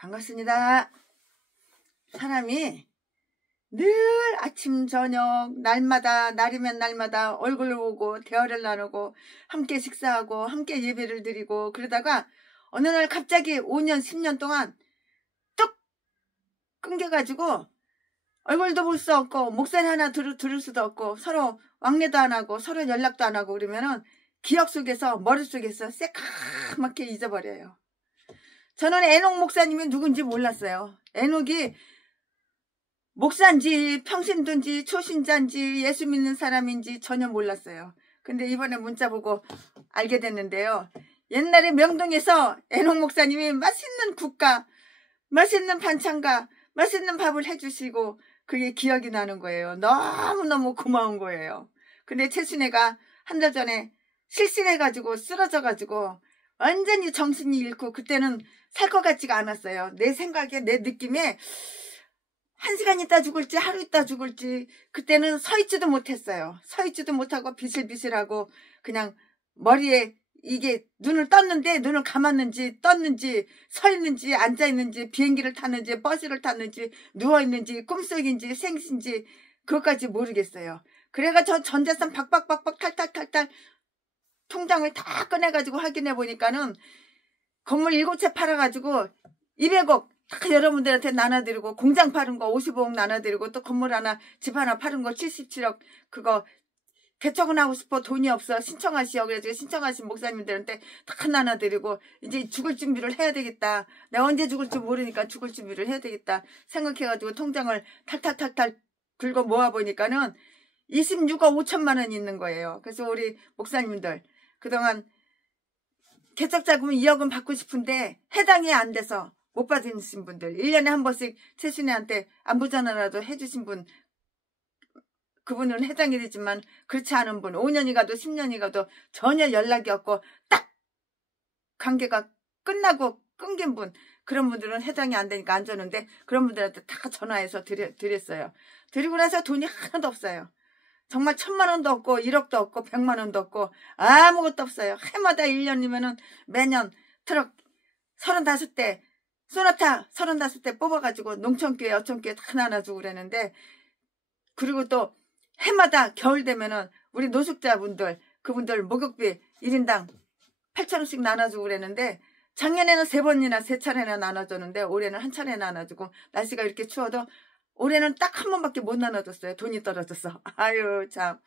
반갑습니다. 사람이 늘 아침 저녁 날마다 날이면 날마다 얼굴을 보고 대화를 나누고 함께 식사하고 함께 예배를 드리고 그러다가 어느 날 갑자기 5년 10년 동안 뚝 끊겨가지고 얼굴도 볼 수 없고 목소리 하나 들을 수도 없고 서로 왕래도 안 하고 서로 연락도 안 하고 그러면은 기억 속에서 머릿속에서 새까맣게 잊어버려요. 저는 에녹 목사님이 누군지 몰랐어요. 에녹이 목사인지 평신도인지 초신자인지 예수 믿는 사람인지 전혀 몰랐어요. 근데 이번에 문자 보고 알게 됐는데요. 옛날에 명동에서 에녹 목사님이 맛있는 국가, 맛있는 반찬과 맛있는 밥을 해주시고 그게 기억이 나는 거예요. 너무너무 고마운 거예요. 근데 최순애가 한 달 전에 실신해가지고 쓰러져가지고 완전히 정신이 잃고 그때는 살 것 같지가 않았어요. 내 생각에 내 느낌에 1시간 있다 죽을지 하루 있다 죽을지 그때는 서 있지도 못했어요. 서 있지도 못하고 비실비실하고 그냥 머리에 이게 눈을 떴는데 눈을 감았는지 떴는지 서 있는지 앉아 있는지 비행기를 탔는지 버스를 탔는지 누워 있는지 꿈속인지 생신지 그것까지 모르겠어요. 그래가 저 전재산 박박박박 탈탈탈탈 통장을 다 꺼내가지고 확인해 보니까는 건물 7채 팔아가지고 200억 다 여러분들한테 나눠드리고 공장 파는 거 55억 나눠드리고 또 건물 하나 집 하나 파는 거 77억 그거 개척은 하고 싶어 돈이 없어 신청하시오. 그래가지고 신청하신 목사님들한테 다 나눠드리고 이제 죽을 준비를 해야 되겠다. 내가 언제 죽을지 모르니까 죽을 준비를 해야 되겠다 생각해가지고 통장을 탈탈탈탈 긁어 모아보니까는 26억 5천만 원이 있는 거예요. 그래서 우리 목사님들 그동안 개척 자금은 2억은 받고 싶은데 해당이 안 돼서 못 받으신 분들 1년에 한 번씩 최순애한테 안부전화라도 해주신 분 그분은 해당이 되지만 그렇지 않은 분 5년이 가도 10년이 가도 전혀 연락이 없고 딱 관계가 끝나고 끊긴 분 그런 분들은 해당이 안 되니까 안 줬는데 그런 분들한테 다 전화해서 드렸어요. 드리고 나서 돈이 하나도 없어요. 정말 1000만 원도 없고 1억도 없고 100만 원도 없고 아무것도 없어요. 해마다 1년이면은 매년 트럭 35대 소나타 35대 뽑아가지고 농촌교회 어촌교회 다 나눠주고 그랬는데 그리고 또 해마다 겨울 되면은 우리 노숙자분들 그분들 목욕비 1인당 8,000원씩 나눠주고 그랬는데 작년에는 3번이나 3차례나 나눠줬는데 올해는 한 차례 나눠주고 날씨가 이렇게 추워도 올해는 딱 한 번밖에 못 나눠줬어요. 돈이 떨어져서. 아유 참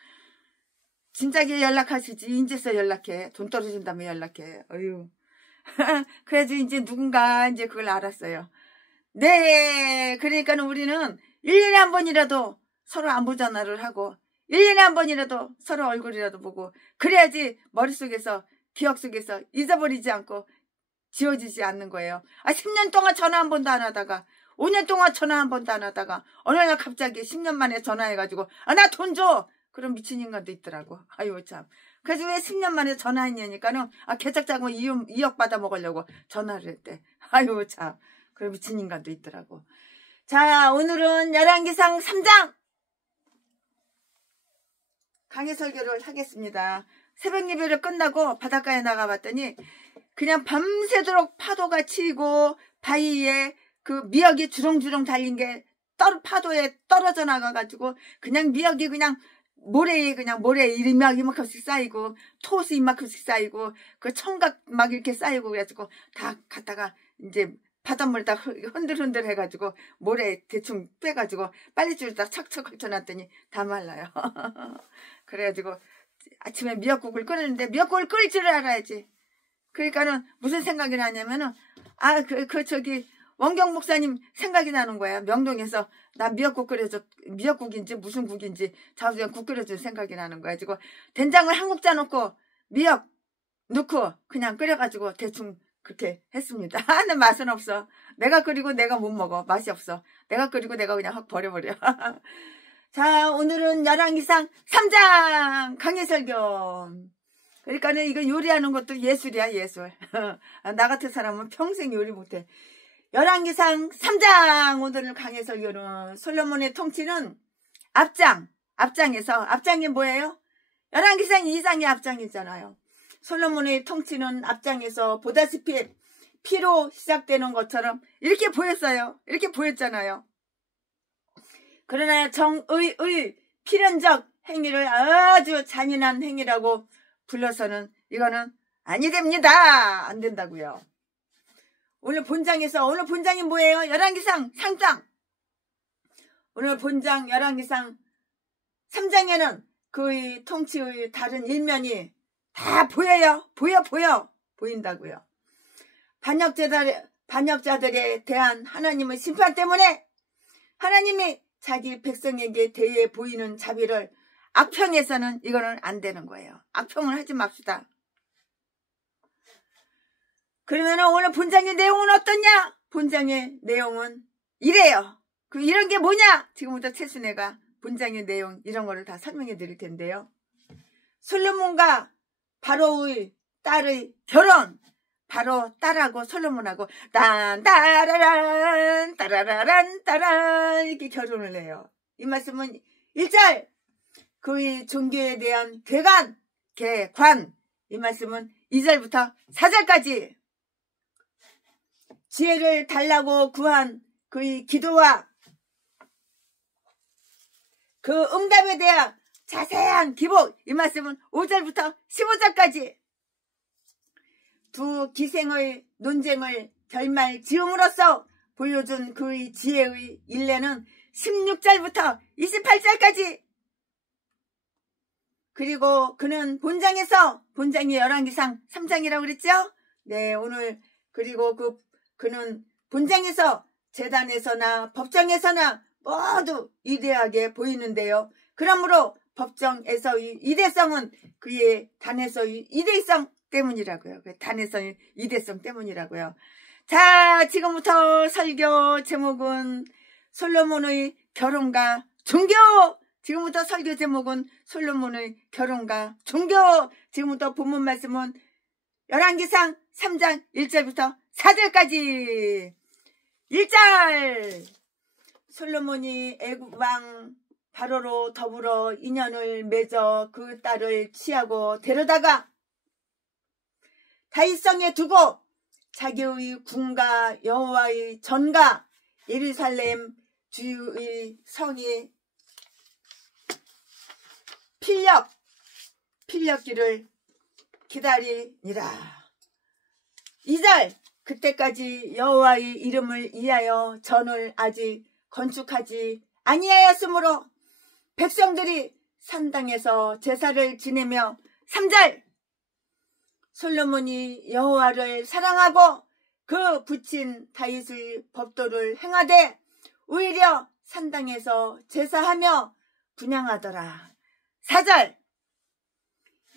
진작에 연락하시지 인제서 연락해. 돈 떨어진다면 연락해. 어휴. 그래야지 이제 누군가 이제 그걸 알았어요. 네 그러니까는 우리는 1년에 한 번이라도 서로 안부 전화를 하고 1년에 한 번이라도 서로 얼굴이라도 보고 그래야지 머릿속에서 기억 속에서 잊어버리지 않고 지워지지 않는 거예요. 10년 동안 전화 한 번도 안 하다가 5년 동안 전화 한 번도 안 하다가 어느 날 갑자기 10년 만에 전화해가지고 나 돈 줘! 그런 미친 인간도 있더라고. 아유 참. 그래서 왜 10년 만에 전화했냐니까는 개척 자금 2억 받아 먹으려고 전화를 했대. 아유 참. 그런 미친 인간도 있더라고. 자 오늘은 열왕기상 3장 강의 설교를 하겠습니다. 새벽 예배를 끝나고 바닷가에 나가봤더니 그냥 밤새도록 파도가 치고 바위에 그 미역이 주렁주렁 달린 게 파도에 떨어져 나가가지고 그냥 미역이 그냥 모래에 이만큼씩 쌓이고 토스 이만큼씩 쌓이고 그 청각 막 이렇게 쌓이고 그래가지고 다 갖다가 이제 바닷물에 다 흔들흔들 해가지고 모래 대충 빼가지고 빨리줄을 딱 척척 걸쳐놨더니 다 말라요. 그래가지고 아침에 미역국을 끓였는데 미역국을 끓일 줄을 알아야지. 그러니까는 무슨 생각이 나냐면은 저기 원경 목사님 생각이 나는 거야. 명동에서 나 미역국 끓여줘. 미역국인지 무슨 국인지 자주에 국 끓여줄 생각이 나는 거야. 지금 된장을 한 국자 넣고 미역 넣고 그냥 끓여가지고 대충 그렇게 했습니다. 근데 맛은 없어. 내가 끓이고 내가 못 먹어. 맛이 없어. 내가 끓이고 내가 그냥 확 버려버려. 자 오늘은 열왕기상 3장 강의 설교. 그러니까는 이거 요리하는 것도 예술이야 예술. 나 같은 사람은 평생 요리 못해. 열왕기상 3장 오늘 강의 설교는 솔로몬의 통치는 앞장이 뭐예요? 열왕기상 2장이 앞장이잖아요. 솔로몬의 통치는 앞장에서 보다시피 피로 시작되는 것처럼 이렇게 보였어요. 이렇게 보였잖아요. 그러나 정의의 필연적 행위를 아주 잔인한 행위라고 불러서는 이거는 아니 됩니다. 안 된다고요. 오늘 본장이 뭐예요? 열왕기상 3장. 오늘 본장 열왕기상 3장에는 그의 통치의 다른 일면이 다 보여요. 보인다고요. 반역자들에 대한 하나님의 심판 때문에 하나님이 자기 백성에게 대해 보이는 자비를 악평해서는 이거는 안 되는 거예요. 악평을 하지 맙시다. 그러면 오늘 본장의 내용은 어떠냐? 본장의 내용은 이래요. 이런 게 뭐냐? 지금부터 최순애가 본장의 내용 이런 거를 다 설명해 드릴 텐데요. 솔로몬과 바로의 딸의 결혼. 바로 딸하고 솔로몬하고 딴따라란 따라라란 따란 이렇게 결혼을 해요. 이 말씀은 1절 그의 종교에 대한 개관 이 말씀은 2절부터 4절까지 지혜를 달라고 구한 그의 기도와 그 응답에 대한 자세한 기복 이 말씀은 5절부터 15절까지 두 기생의 논쟁을 결말 지음으로써 보여준 그의 지혜의 일례는 16절부터 28절까지 그리고 그는 본장이 열왕기상 3장이라고 그랬죠? 네, 오늘 그리고 그는 본장에서 재단에서나 법정에서나 모두 위대하게 보이는데요. 그러므로 법정에서의 이대성은 그의 단에서의 이대성 때문이라고요. 단에서의 이대성 때문이라고요. 자, 지금부터 설교 제목은 솔로몬의 결혼과 종교. 지금부터 설교 제목은 솔로몬의 결혼과 종교. 지금부터 본문 말씀은 열왕기상 3장 1절부터 4절까지. 1절 솔로몬이 애굽 왕 바로로 더불어 인연을 맺어 그 딸을 취하고 데려다가 다윗성에 두고 자기의 궁과 여호와의 전과 예루살렘 주의 성이 필력기를 기다리니라. 2절 그때까지 여호와의 이름을 위하여 전을 아직 건축하지 아니하였으므로 백성들이 산당에서 제사를 지내며 3절 솔로몬이 여호와를 사랑하고 그 붙인 다윗의 법도를 행하되 오히려 산당에서 제사하며 분향하더라. 4절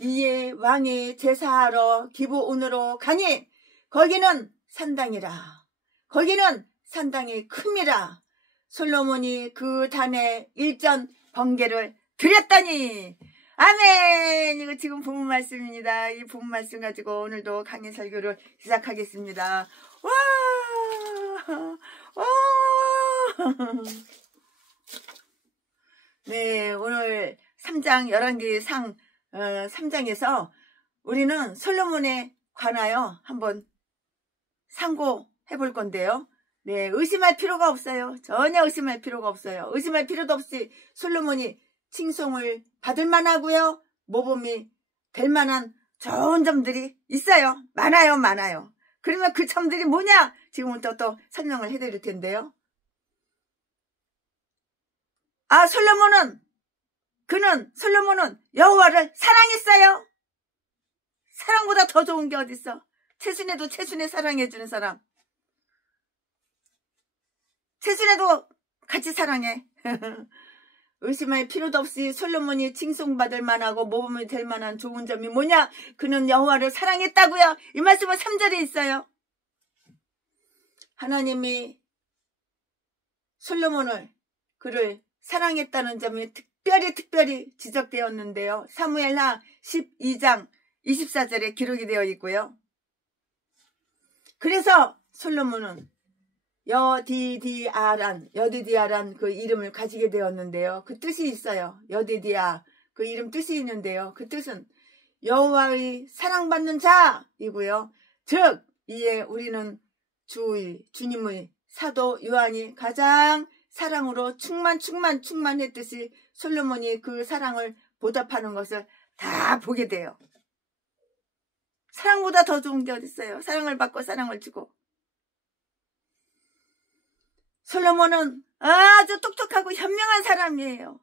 이에 왕이 제사하러 기브온으로 가니 거기는 산당이라. 거기는 산당이 큼이라. 솔로몬이 그 단에 일전 번개를 드렸다니. 아멘. 이거 지금 본문 말씀입니다. 이 본문 말씀 가지고 오늘도 강의 설교를 시작하겠습니다. 와. 네, 오늘 3장 열왕기상 3장에서 우리는 솔로몬에 관하여 한번 상고해 볼 건데요. 네, 의심할 필요가 없어요. 전혀 의심할 필요가 없어요. 의심할 필요도 없이 솔로몬이 칭송을 받을 만하고요. 모범이 될 만한 좋은 점들이 있어요. 많아요. 그러면 그 점들이 뭐냐? 지금부터 또 설명을 해드릴 텐데요. 솔로몬은 여호와를 사랑했어요. 사랑보다 더 좋은 게 어딨어? 최순애도 최순애 사랑해주는 사람. 최순애도 같이 사랑해. 의심할 필요도 없이 솔로몬이 칭송받을 만하고 모범이 될 만한 좋은 점이 뭐냐? 그는 여호와를 사랑했다고요. 이 말씀은 3절에 있어요. 하나님이 솔로몬을 그를 사랑했다는 점이 특별히 지적되었는데요. 사무엘하 12장 24절에 기록이 되어 있고요. 그래서 솔로몬은 여디디아란 그 이름을 가지게 되었는데요. 그 뜻이 있어요. 여디디아 그 이름 뜻이 있는데요. 그 뜻은 여호와의 사랑받는 자이고요. 즉 이에 우리는 주님의 사도 요한이 가장 사랑으로 충만했듯이 솔로몬이 그 사랑을 보답하는 것을 다 보게 돼요. 사랑보다 더 좋은 게 어딨어요. 사랑을 받고 사랑을 주고. 솔로몬은 아주 똑똑하고 현명한 사람이에요.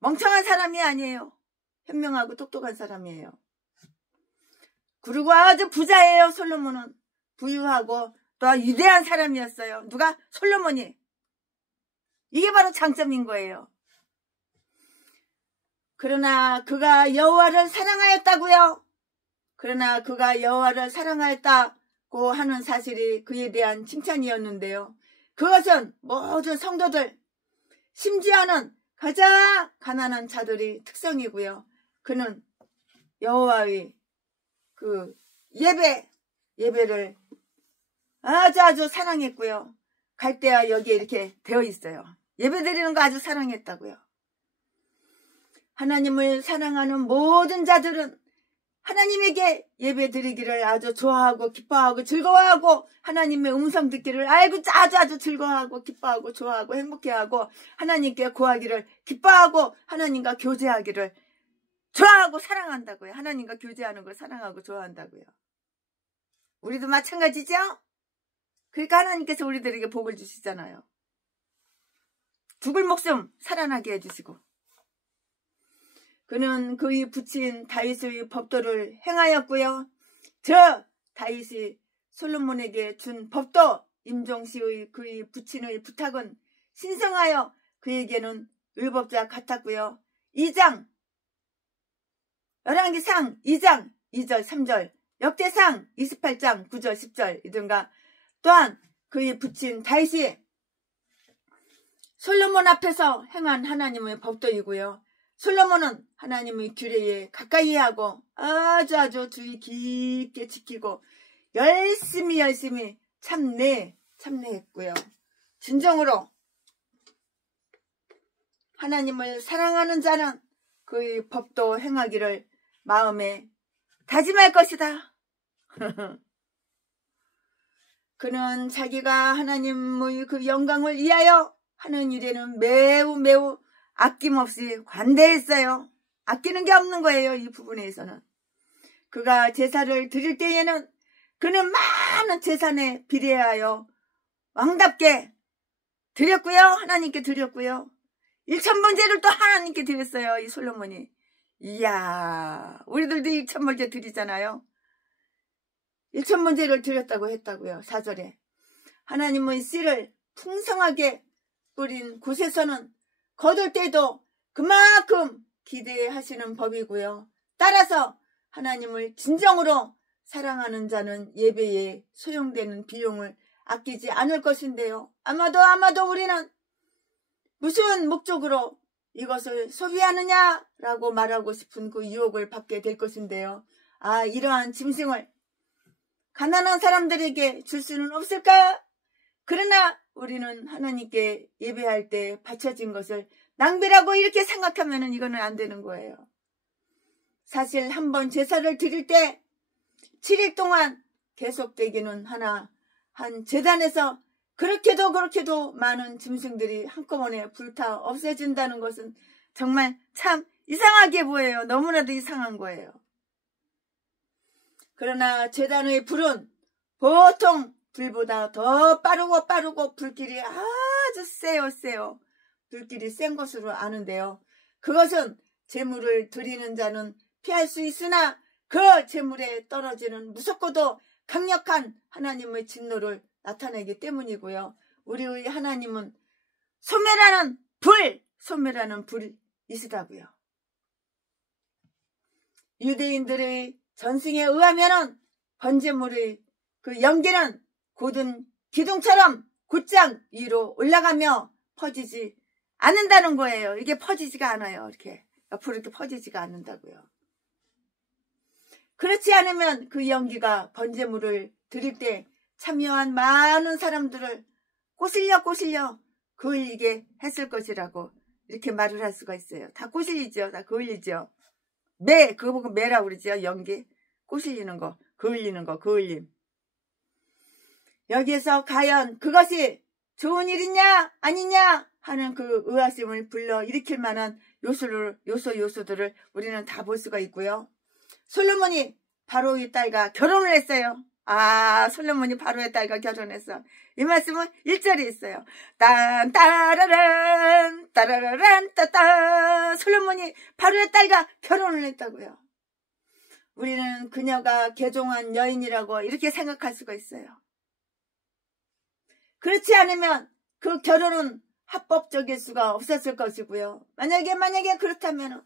멍청한 사람이 아니에요. 현명하고 똑똑한 사람이에요. 그리고 아주 부자예요. 솔로몬은 부유하고 또 위대한 사람이었어요. 누가? 솔로몬이. 이게 바로 장점인 거예요. 그러나 그가 여호와를 사랑하였다고요. 그러나 그가 여호와를 사랑하였다고 하는 사실이 그에 대한 칭찬이었는데요. 그것은 모든 성도들, 심지어는 가장 가난한 자들의 특성이고요. 그는 여호와의 그 예배를 아주 사랑했고요. 갈대와 여기에 이렇게 되어 있어요. 예배 드리는 거 아주 사랑했다고요. 하나님을 사랑하는 모든 자들은 하나님에게 예배 드리기를 아주 좋아하고 기뻐하고 즐거워하고 하나님의 음성 듣기를 아주 즐거워하고 기뻐하고 좋아하고 행복해하고 하나님께 구하기를 기뻐하고 하나님과 교제하기를 좋아하고 사랑한다고요. 하나님과 교제하는 걸 사랑하고 좋아한다고요. 우리도 마찬가지죠? 그러니까 하나님께서 우리들에게 복을 주시잖아요. 죽을 목숨 살아나게 해주시고. 그는 그의 부친 다윗의 법도를 행하였고요. 저 다윗이 솔로몬에게 준 법도 임종시의 그의 부친의 부탁은 신성하여 그에게는 율법자 같았고요. 2장 열왕기상 2장 2절 3절 역대상 28장 9절 10절 이든가 또한 그의 부친 다윗이 솔로몬 앞에서 행한 하나님의 법도이고요. 솔로몬은 하나님의 규례에 가까이 하고 아주 주의 깊게 지키고 열심히 참내했고요. 진정으로 하나님을 사랑하는 자는 그의 법도 행하기를 마음에 다짐할 것이다. 그는 자기가 하나님의 그 영광을 위하여 하는 일에는 매우 아낌없이 관대했어요. 아끼는 게 없는 거예요. 이 부분에서는. 그가 제사를 드릴 때에는 그는 많은 제산에 비례하여 왕답게 드렸고요. 하나님께 드렸고요. 1,000번제를 또 하나님께 드렸어요. 이 솔로몬이. 이야, 우리들도 1,000번제 드리잖아요. 1,000번제를 드렸다고 했다고요. 4절에. 하나님의 씨를 풍성하게 뿌린 곳에서는 거둘 때도 그만큼 기대하시는 법이고요. 따라서 하나님을 진정으로 사랑하는 자는 예배에 소용되는 비용을 아끼지 않을 것인데요. 아마도 우리는 무슨 목적으로 이것을 소비하느냐라고 말하고 싶은 그 유혹을 받게 될 것인데요. 이러한 짐승을 가난한 사람들에게 줄 수는 없을까? 그러나 우리는 하나님께 예배할 때 바쳐진 것을 낭비라고 이렇게 생각하면 이거는 안 되는 거예요. 사실 한번 제사를 드릴 때 7일 동안 계속되기는 하나 한 제단에서 그렇게도 많은 짐승들이 한꺼번에 불타 없어진다는 것은 정말 참 이상하게 보여요. 너무나도 이상한 거예요. 그러나 제단의 불은 보통 불보다 더 빠르고 불길이 아주 세요. 불길이 센 것으로 아는데요. 그것은 제물을 드리는 자는 피할 수 있으나 그 제물에 떨어지는 무섭고도 강력한 하나님의 진노를 나타내기 때문이고요. 우리의 하나님은 소멸하는 불이시다고요. 유대인들의 전승에 의하면은 번제물의 그 연기는 굳은 기둥처럼 곧장 위로 올라가며 퍼지지 않는다는 거예요. 이게 퍼지지가 않아요. 이렇게 옆으로 이렇게 퍼지지가 않는다고요. 그렇지 않으면 그 연기가 번제물을 드릴 때 참여한 많은 사람들을 꼬실려 그을리게 했을 것이라고 이렇게 말을 할 수가 있어요. 다 꼬실리죠. 다 그을리죠. 그거 보고 매라고 그러죠. 연기 꼬실리는 거, 그을리는 거, 그을림. 여기에서 과연 그것이 좋은 일이냐 아니냐 하는 그 의아심을 불러일으킬 만한 요소들을 우리는 다 볼 수가 있고요. 솔로몬이 바로의 딸과 결혼을 했어요. 솔로몬이 바로의 딸과 결혼했어. 이 말씀은 1절에 있어요. 따라란 따라란 따따. 솔로몬이 바로의 딸과 결혼을 했다고요. 우리는 그녀가 개종한 여인이라고 이렇게 생각할 수가 있어요. 그렇지 않으면 그 결혼은 합법적일 수가 없었을 것이고요. 만약에 그렇다면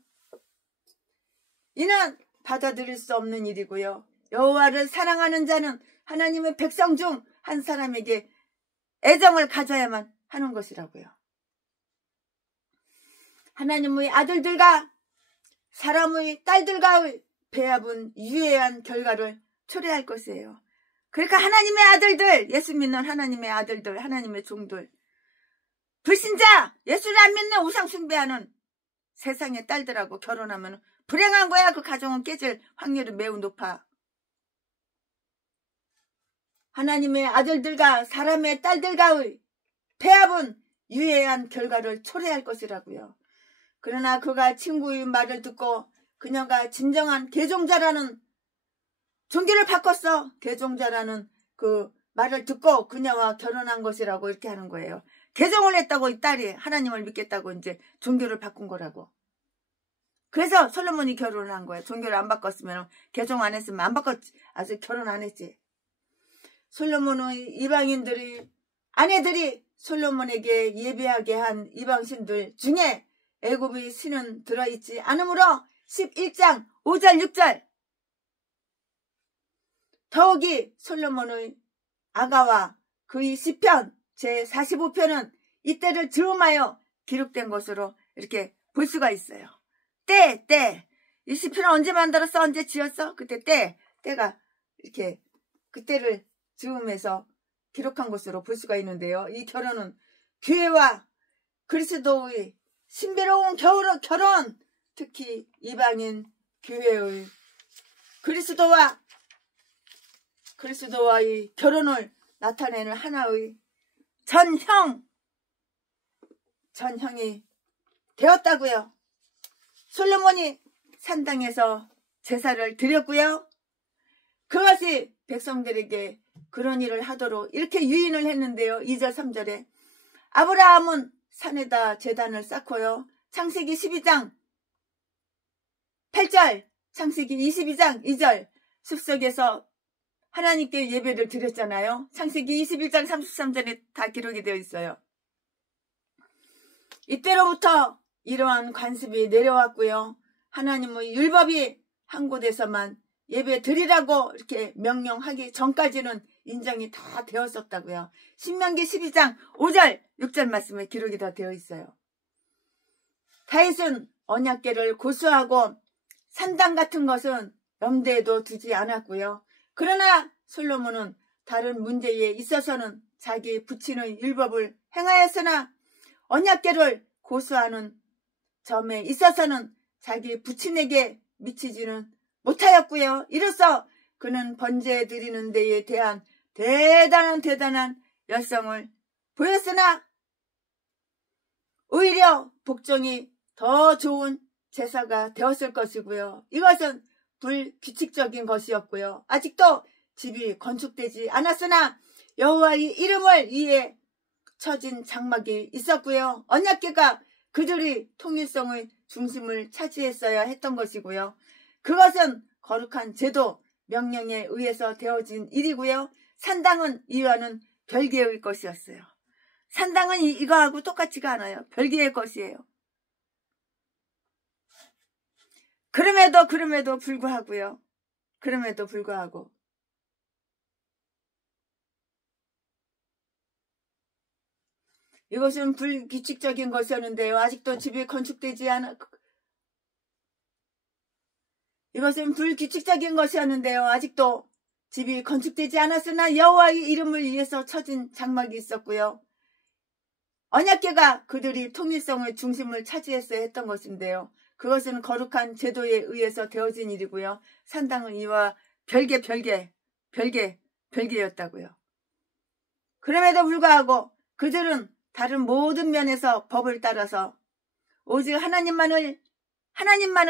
이는 받아들일 수 없는 일이고요. 여호와를 사랑하는 자는 하나님의 백성 중 한 사람에게 애정을 가져야만 하는 것이라고요. 하나님의 아들들과 사람의 딸들과의 배합은 유해한 결과를 초래할 것이에요. 그러니까 하나님의 아들들, 예수 믿는 하나님의 아들들, 하나님의 종들, 불신자, 예수를 안 믿는 우상 숭배하는 세상의 딸들하고 결혼하면 불행한 거야. 그 가정은 깨질 확률이 매우 높아. 하나님의 아들들과 사람의 딸들과의 배합은 유해한 결과를 초래할 것이라고요. 그러나 그가 친구의 말을 듣고 그녀가 진정한 개종자라는 종교를 바꿨어. 개종자라는 그 말을 듣고 그녀와 결혼한 것이라고 이렇게 하는 거예요. 개종을 했다고 이 딸이 하나님을 믿겠다고 이제 종교를 바꾼 거라고. 그래서 솔로몬이 결혼을 한 거예요. 종교를 안 바꿨으면, 개종 안 했으면 안 바꿨지. 아직 결혼 안 했지. 솔로몬의 이방인들의 아내들이 솔로몬에게 예배하게 한 이방신들 중에 애굽의 신은 들어있지 않으므로 11장 5절 6절 더욱이 솔로몬의 아가와 그의 시편 제45편은 이때를 즈음하여 기록된 것으로 이렇게 볼 수가 있어요. 이 시편은 언제 만들었어? 언제 지었어? 그때 때가 이렇게 그때를 즈음해서 기록한 것으로 볼 수가 있는데요. 이 결혼은 교회와 그리스도의 신비로운 결혼, 특히 이방인 교회의 그리스도와의 결혼을 나타내는 하나의 전형이 되었다고요. 솔로몬이 산당에서 제사를 드렸고요. 그것이 백성들에게 그런 일을 하도록 이렇게 유인을 했는데요. 2절 3절에 아브라함은 산에다 제단을 쌓고요. 창세기 12장 8절, 창세기 22장 2절 숲속에서 하나님께 예배를 드렸잖아요. 창세기 21장 33절에 다 기록이 되어 있어요. 이때로부터 이러한 관습이 내려왔고요. 하나님의 율법이 한 곳에서만 예배 드리라고 이렇게 명령하기 전까지는 인정이 다 되었었다고요. 신명기 12장 5절 6절 말씀에 기록이 다 되어 있어요. 다윗은 언약궤를 고수하고 산당 같은 것은 염두에도 두지 않았고요. 그러나 솔로몬은 다른 문제에 있어서는 자기 부친의 율법을 행하였으나 언약궤를 고수하는 점에 있어서는 자기 부친에게 미치지는 못하였고요. 이로써 그는 번제 드리는 데에 대한 대단한 열성을 보였으나 오히려 복종이 더 좋은 제사가 되었을 것이고요. 이것은 불규칙적인 것이었고요. 아직도 집이 건축되지 않았으나 여호와의 이름을 위해 쳐진 장막이 있었고요. 언약궤가 그들의 통일성의 중심을 차지했어야 했던 것이고요. 그것은 거룩한 제도, 명령에 의해서 되어진 일이고요. 산당은 이와는 별개의 것이었어요. 산당은 이거하고 똑같지가 않아요. 별개의 것이에요. 그럼에도 불구하고요. 이것은 불규칙적인 것이었는데요. 아직도 집이 건축되지 않았으나 여호와의 이름을 위해서 쳐진 장막이 있었고요. 언약궤가 그들이 통일성의 중심을 차지했어야 했던 것인데요. 그것은 거룩한 제도에 의해서 되어진 일이고요. 산당은 이와 별개였다고요. 그럼에도 불구하고 그들은 다른 모든 면에서 법을 따라서 오직 하나님만을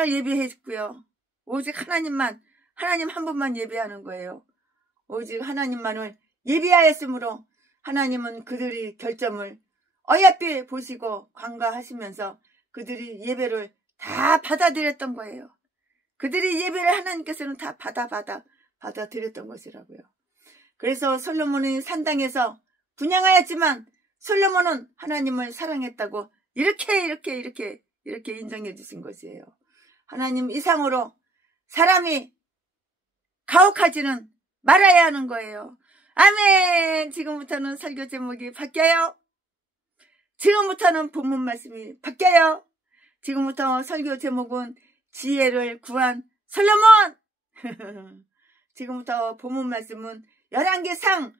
예배했고요. 오직 하나님 한 분만 예배하는 거예요. 오직 하나님만을 예배하였으므로 하나님은 그들의 결점을 어여삐 보시고 관가하시면서 그들이 예배를 다 받아들였던 거예요. 그들이 예배를 하나님께서는 다 받아들였던 것이라고요. 그래서 솔로몬이 산당에서 분향하였지만 솔로몬은 하나님을 사랑했다고 이렇게 인정해 주신 것이에요. 하나님 이상으로 사람이 가혹하지는 말아야 하는 거예요. 아멘. 지금부터는 설교 제목이 바뀌어요. 지금부터는 본문 말씀이 바뀌어요. 지금부터 설교 제목은 지혜를 구한 솔로몬. 지금부터 본문 말씀은 열왕기상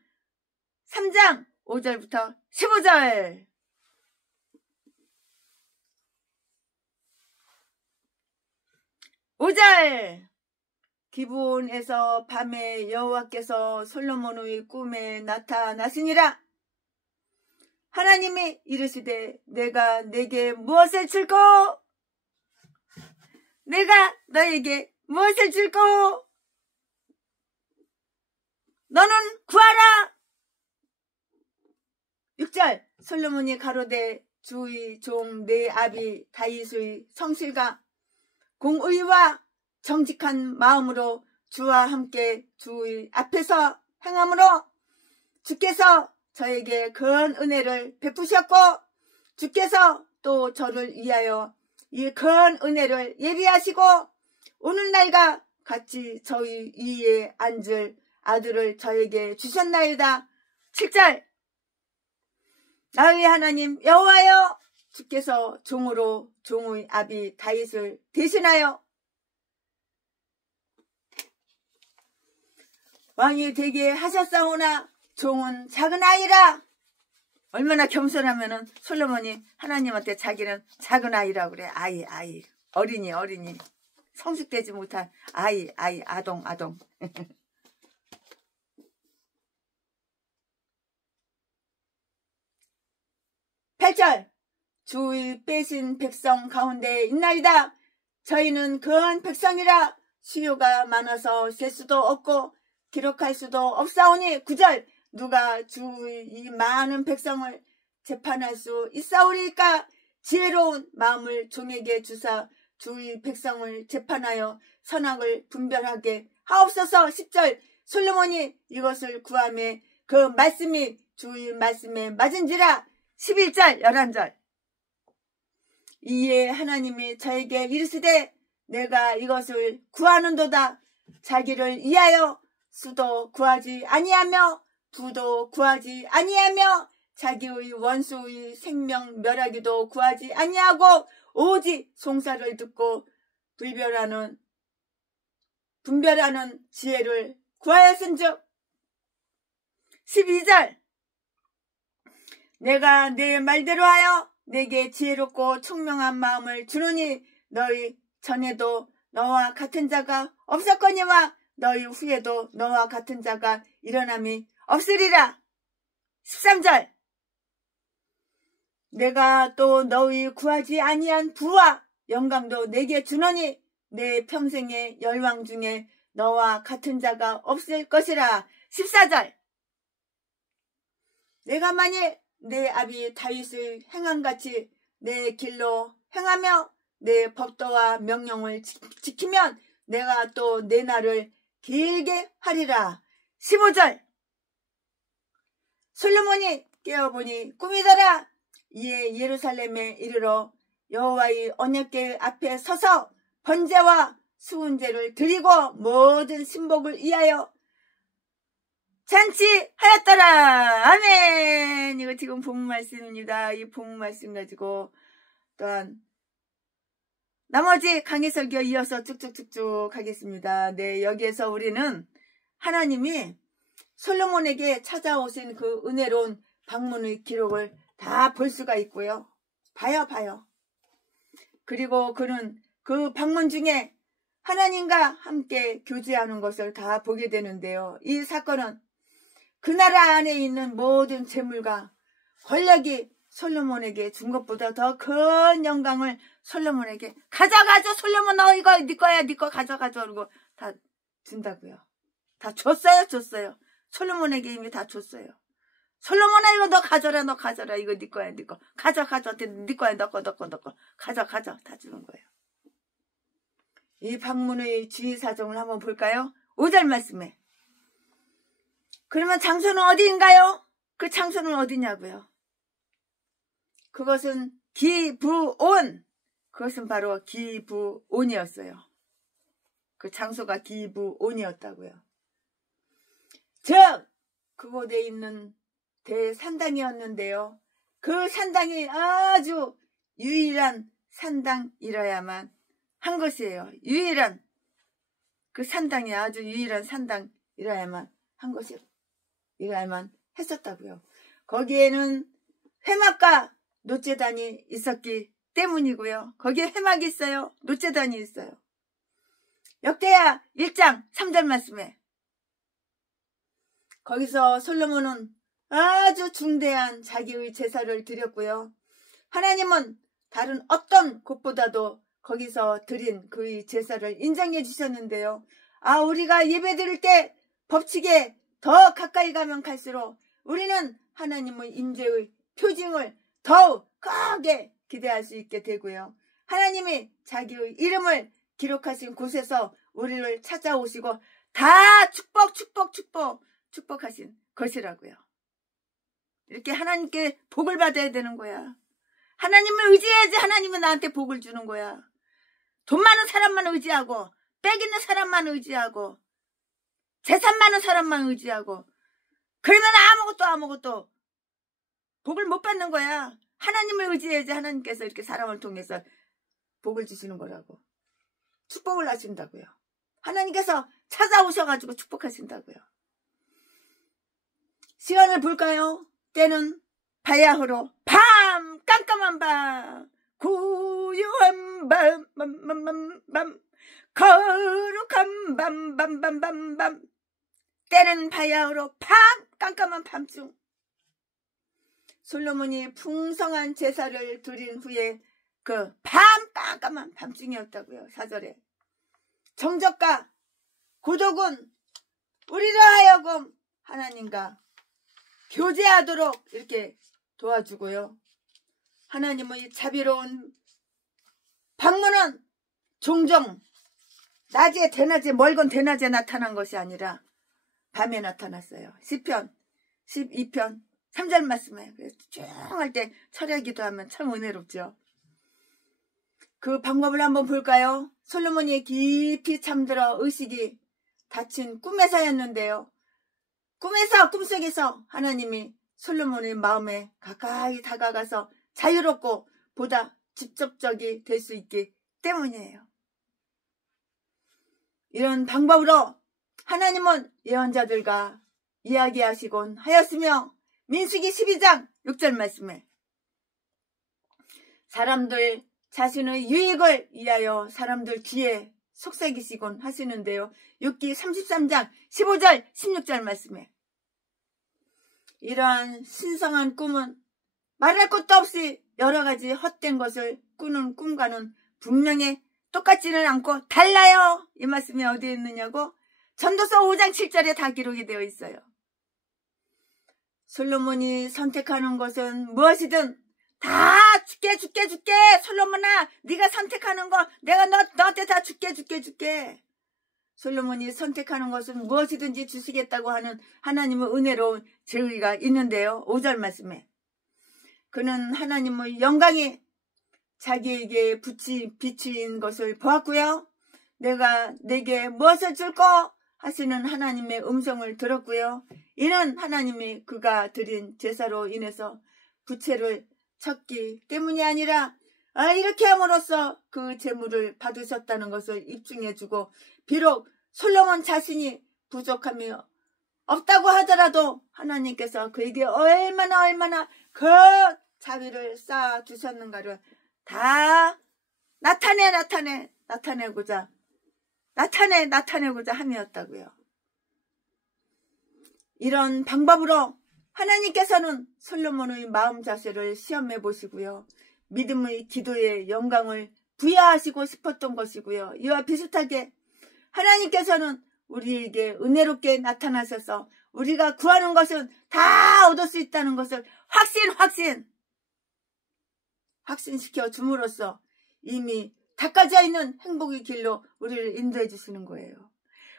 3장 5절부터 15절. 5절. 기브온에서 밤에 여호와께서 솔로몬의 꿈에 나타나시니라. 하나님이 이르시되 내가 내게 무엇을 줄꼬? 내가 너에게 무엇을 줄꼬? 너는 구하라. 6절. 솔로몬이 가로되 주의 종 내 아비 다윗의 성실과 공의와 정직한 마음으로 주와 함께 주의 앞에서 행함으로 주께서 저에게 큰 은혜를 베푸셨고 주께서 또 저를 위하여 이 큰 은혜를 예비하시고 오늘날과 같이 저희 위에 앉을 아들을 저에게 주셨나이다. 7절. 나의 하나님 여호와여 주께서 종으로 종의 아비 다윗을 대신하여 왕이 되게 하셨사오나 종은 작은 아이라. 얼마나 겸손하면은 솔로몬이 하나님한테 자기는 작은 아이라고 그래. 아이 어린이 성숙되지 못한 아이 아동 8절. 주의 빼신 백성 가운데 있나이다. 저희는 그한 백성이라 수요가 많아서 셀 수도 없고 기록할 수도 없사오니. 9절. 누가 주의 이 많은 백성을 재판할 수 있사오리까? 지혜로운 마음을 종에게 주사 주의 백성을 재판하여 선악을 분별하게 하옵소서. 10절. 솔로몬이 이것을 구하매 그 말씀이 주의 말씀에 맞은지라. 11절 11절. 이에 하나님이 저에게 이르시되 내가 이것을 구하는도다. 자기를 위하여 수도 구하지 아니하며 부도 구하지 아니하며 자기의 원수의 생명 멸하기도 구하지 아니하고 오직 송사를 듣고 분별하는 지혜를 구하였은즉. 12절. 내가 내 말대로 하여 내게 지혜롭고 총명한 마음을 주느니 너희 전에도 너와 같은 자가 없었거니와 너희 후에도 너와 같은 자가 일어남이 없으리라. 13절. 내가 또 너희 구하지 아니한 부와 영광도 내게 주노니 내 평생의 열왕 중에 너와 같은 자가 없을 것이라. 14절. 내가 만일 내 아비 다윗의 행함같이 내 길로 행하며 내 법도와 명령을 지키면 내가 또 내 날을 길게 하리라. 15절. 솔로몬이 깨어보니 꿈이더라. 이에 예루살렘에 이르러 여호와의 언약궤 앞에 서서 번제와 수은제를 드리고 모든 신복을 위하여 잔치하였더라. 아멘. 이거 지금 본문 말씀입니다. 이 본문 말씀 가지고 또한 나머지 강의 설교 이어서 쭉쭉쭉쭉 하겠습니다. 네, 여기에서 우리는 하나님이 솔로몬에게 찾아오신 그 은혜로운 방문의 기록을 다 볼 수가 있고요. 봐요. 그리고 그는 그 방문 중에 하나님과 함께 교제하는 것을 다 보게 되는데요. 이 사건은 그 나라 안에 있는 모든 재물과 권력이 솔로몬에게 준 것보다 더 큰 영광을 솔로몬에게 가져가죠. 솔로몬 너 이거 네 거야. 네 거 가져가죠. 그러고 다 준다고요. 다 줬어요. 솔로몬에게 이미 다 줬어요. 솔로몬아 이거 너 가져라. 너 가져라. 이거 네 거야. 네 거. 가져. 네 거야. 너 거. 가져. 다 주는 거예요. 이 방문의 주의사정을 한번 볼까요? 5절 말씀에. 그러면 장소는 어디인가요? 그 장소는 어디냐고요? 그것은 기브온. 그것은 바로 기브온이었어요. 그 장소가 기브온이었다고요. 즉 그곳에 있는 대산당이었는데요. 그 산당이 아주 유일한 산당이라야만 한 것이에요. 유일한 그 산당이 아주 유일한 산당이라야만 한 것이라야만 했었다고요. 거기에는 회막과 노제단이 있었기 때문이고요. 거기에 회막이 있어요. 노제단이 있어요. 역대하 1장 3절 말씀에 거기서 솔로몬은 아주 중대한 자기의 제사를 드렸고요. 하나님은 다른 어떤 곳보다도 거기서 드린 그의 제사를 인정해 주셨는데요. 우리가 예배 드릴 때 법칙에 더 가까이 가면 갈수록 우리는 하나님의 임재의 표징을 더욱 크게 기대할 수 있게 되고요. 하나님이 자기의 이름을 기록하신 곳에서 우리를 찾아오시고 다 축복하신 것이라고요. 이렇게 하나님께 복을 받아야 되는 거야. 하나님을 의지해야지 하나님은 나한테 복을 주는 거야. 돈 많은 사람만 의지하고 빽 있는 사람만 의지하고 재산 많은 사람만 의지하고 그러면 아무것도 복을 못 받는 거야. 하나님을 의지해야지 하나님께서 이렇게 사람을 통해서 복을 주시는 거라고. 축복을 하신다고요. 하나님께서 찾아오셔가지고 축복하신다고요. 시간을 볼까요? 때는 바야흐로 밤, 깜깜한 밤, 고요한 밤, 거룩한 밤. 때는 바야흐로 밤, 깜깜한 밤중 솔로몬이 풍성한 제사를 드린 후에 그 밤, 깜깜한 밤중이었다고요. 4절에 정적과 고독은 우리로 하여금 하나님과 교제하도록 이렇게 도와주고요. 하나님의 자비로운 방문은 종종 낮에 대낮에 멀건 대낮에 나타난 것이 아니라 밤에 나타났어요. 시편 12편 3절 말씀에 조용할 때 철야 기도하면 참 은혜롭죠. 그 방법을 한번 볼까요? 솔로몬이 깊이 잠들어 의식이 닫힌 꿈에서였는데요. 꿈속에서 하나님이 솔로몬의 마음에 가까이 다가가서 자유롭고 보다 직접적이 될 수 있기 때문이에요. 이런 방법으로 하나님은 예언자들과 이야기하시곤 하였으며 민수기 12장 6절 말씀에 사람들 자신의 유익을 위하여 사람들 뒤에 속삭이시곤 하시는데요. 욥기 33장 15절 16절 말씀에 이러한 신성한 꿈은 말할 것도 없이 여러 가지 헛된 것을 꾸는 꿈과는 분명히 똑같지는 않고 달라요. 이 말씀이 어디에 있느냐고 전도서 5장 7절에 다 기록이 되어 있어요. 솔로몬이 선택하는 것은 무엇이든 다 줄게. 솔로몬아 네가 선택하는 거 내가 너한테 다 줄게. 솔로몬이 선택하는 것은 무엇이든지 주시겠다고 하는 하나님의 은혜로운 제의가 있는데요. 5절 말씀에 그는 하나님의 영광이 자기에게 비추인 것을 보았고요. 내가 내게 무엇을 줄꼬 하시는 하나님의 음성을 들었고요. 이는 하나님이 그가 드린 제사로 인해서 부채를 쳤기 때문이 아니라 이렇게 함으로써 그 재물을 받으셨다는 것을 입증해주고 비록 솔로몬 자신이 부족함이 없다고 하더라도 하나님께서 그에게 얼마나 그 자비를 쌓아주셨는가를 다 나타내고자 함이었다고요. 이런 방법으로 하나님께서는 솔로몬의 마음 자세를 시험해 보시고요. 믿음의 기도의 영광을 부여하시고 싶었던 것이고요. 이와 비슷하게 하나님께서는 우리에게 은혜롭게 나타나셔서 우리가 구하는 것은 다 얻을 수 있다는 것을 확신시켜 줌으로써 이미 닦아져 있는 행복의 길로 우리를 인도해 주시는 거예요.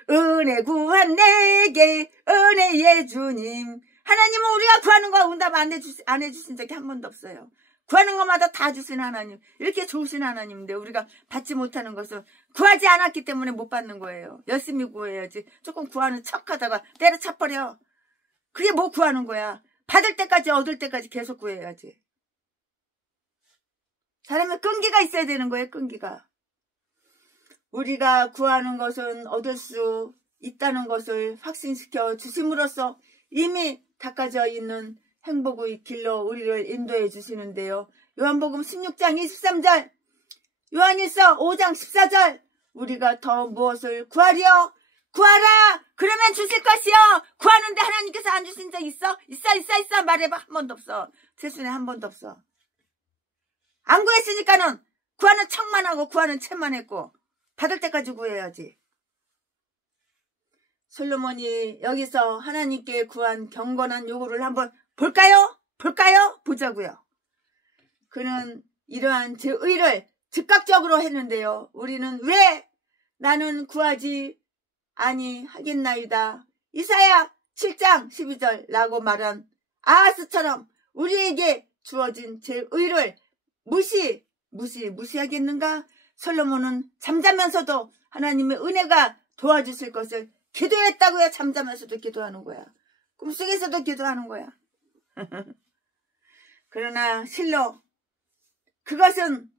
은혜 구한 내게 은혜의 주님. 하나님은 우리가 구하는 거 응답 안 해주신 적이 한 번도 없어요. 구하는 것마다 다 주시는 하나님. 이렇게 좋으신 하나님인데 우리가 받지 못하는 것은 구하지 않았기 때문에 못 받는 거예요. 열심히 구해야지. 조금 구하는 척하다가 때려쳐버려. 그게 뭐 구하는 거야. 받을 때까지 얻을 때까지 계속 구해야지. 사람의 끈기가 있어야 되는 거예요. 끈기가. 우리가 구하는 것은 얻을 수 있다는 것을 확신시켜 주심으로써 이미 닦아져 있는 행복의 길로 우리를 인도해 주시는데요. 요한복음 16장 23절, 요한일서 5장 14절, 우리가 더 무엇을 구하려? 구하라! 그러면 주실 것이요. 구하는데 하나님께서 안 주신 적 있어? 있어. 말해봐. 한 번도 없어. 세순에 한 번도 없어. 안 구했으니까는 구하는 척만 하고 구하는 채만 했고 받을 때까지 구해야지. 솔로몬이 여기서 하나님께 구한 경건한 요구를 한번 볼까요? 보자고요. 그는 이러한 제 의를 즉각적으로 했는데요. 우리는 왜 나는 구하지 아니하겠나이다. 이사야 7장 12절라고 말한 아하스처럼 우리에게 주어진 제 의를 무시하겠는가? 솔로몬은 잠자면서도 하나님의 은혜가 도와주실 것을 기도했다고요. 잠자면서도 기도하는 거야. 꿈속에서도 기도하는 거야. 그러나 실로 그것은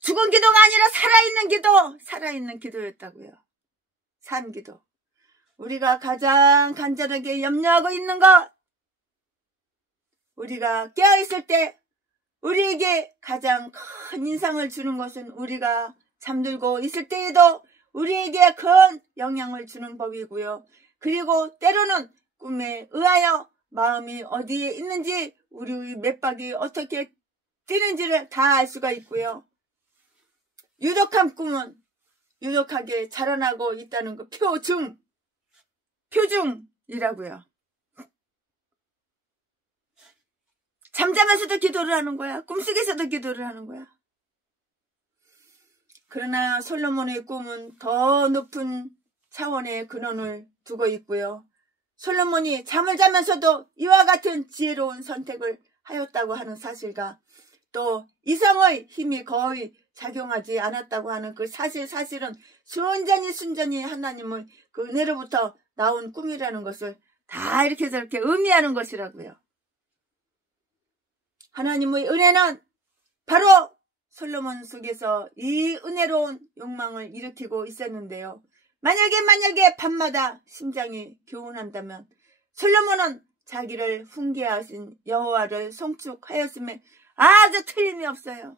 죽은 기도가 아니라 살아있는 기도였다고요. 산 기도. 우리가 가장 간절하게 염려하고 있는 것, 우리가 깨어있을 때 우리에게 가장 큰 인상을 주는 것은 우리가 잠들고 있을 때에도 우리에게 큰 영향을 주는 법이고요. 그리고 때로는 꿈에 의하여 마음이 어디에 있는지 우리의 맥박이 어떻게 뛰는지를 다 알 수가 있고요. 유독한 꿈은 유독하게 자라나고 있다는 거 표중이라고요. 잠자면서도 기도를 하는 거야. 꿈속에서도 기도를 하는 거야. 그러나 솔로몬의 꿈은 더 높은 차원의 근원을 두고 있고요. 솔로몬이 잠을 자면서도 이와 같은 지혜로운 선택을 하였다고 하는 사실과 또 이성의 힘이 거의 작용하지 않았다고 하는 그 사실은 순전히 하나님의 그 은혜로부터 나온 꿈이라는 것을 다 이렇게 저렇게 의미하는 것이라고요. 하나님의 은혜는 바로 솔로몬 속에서 이 은혜로운 욕망을 일으키고 있었는데요. 만약에 밤마다 심장이 교훈한다면 솔로몬은 자기를 훈계하신 여호와를 송축하였음에 아주 틀림이 없어요.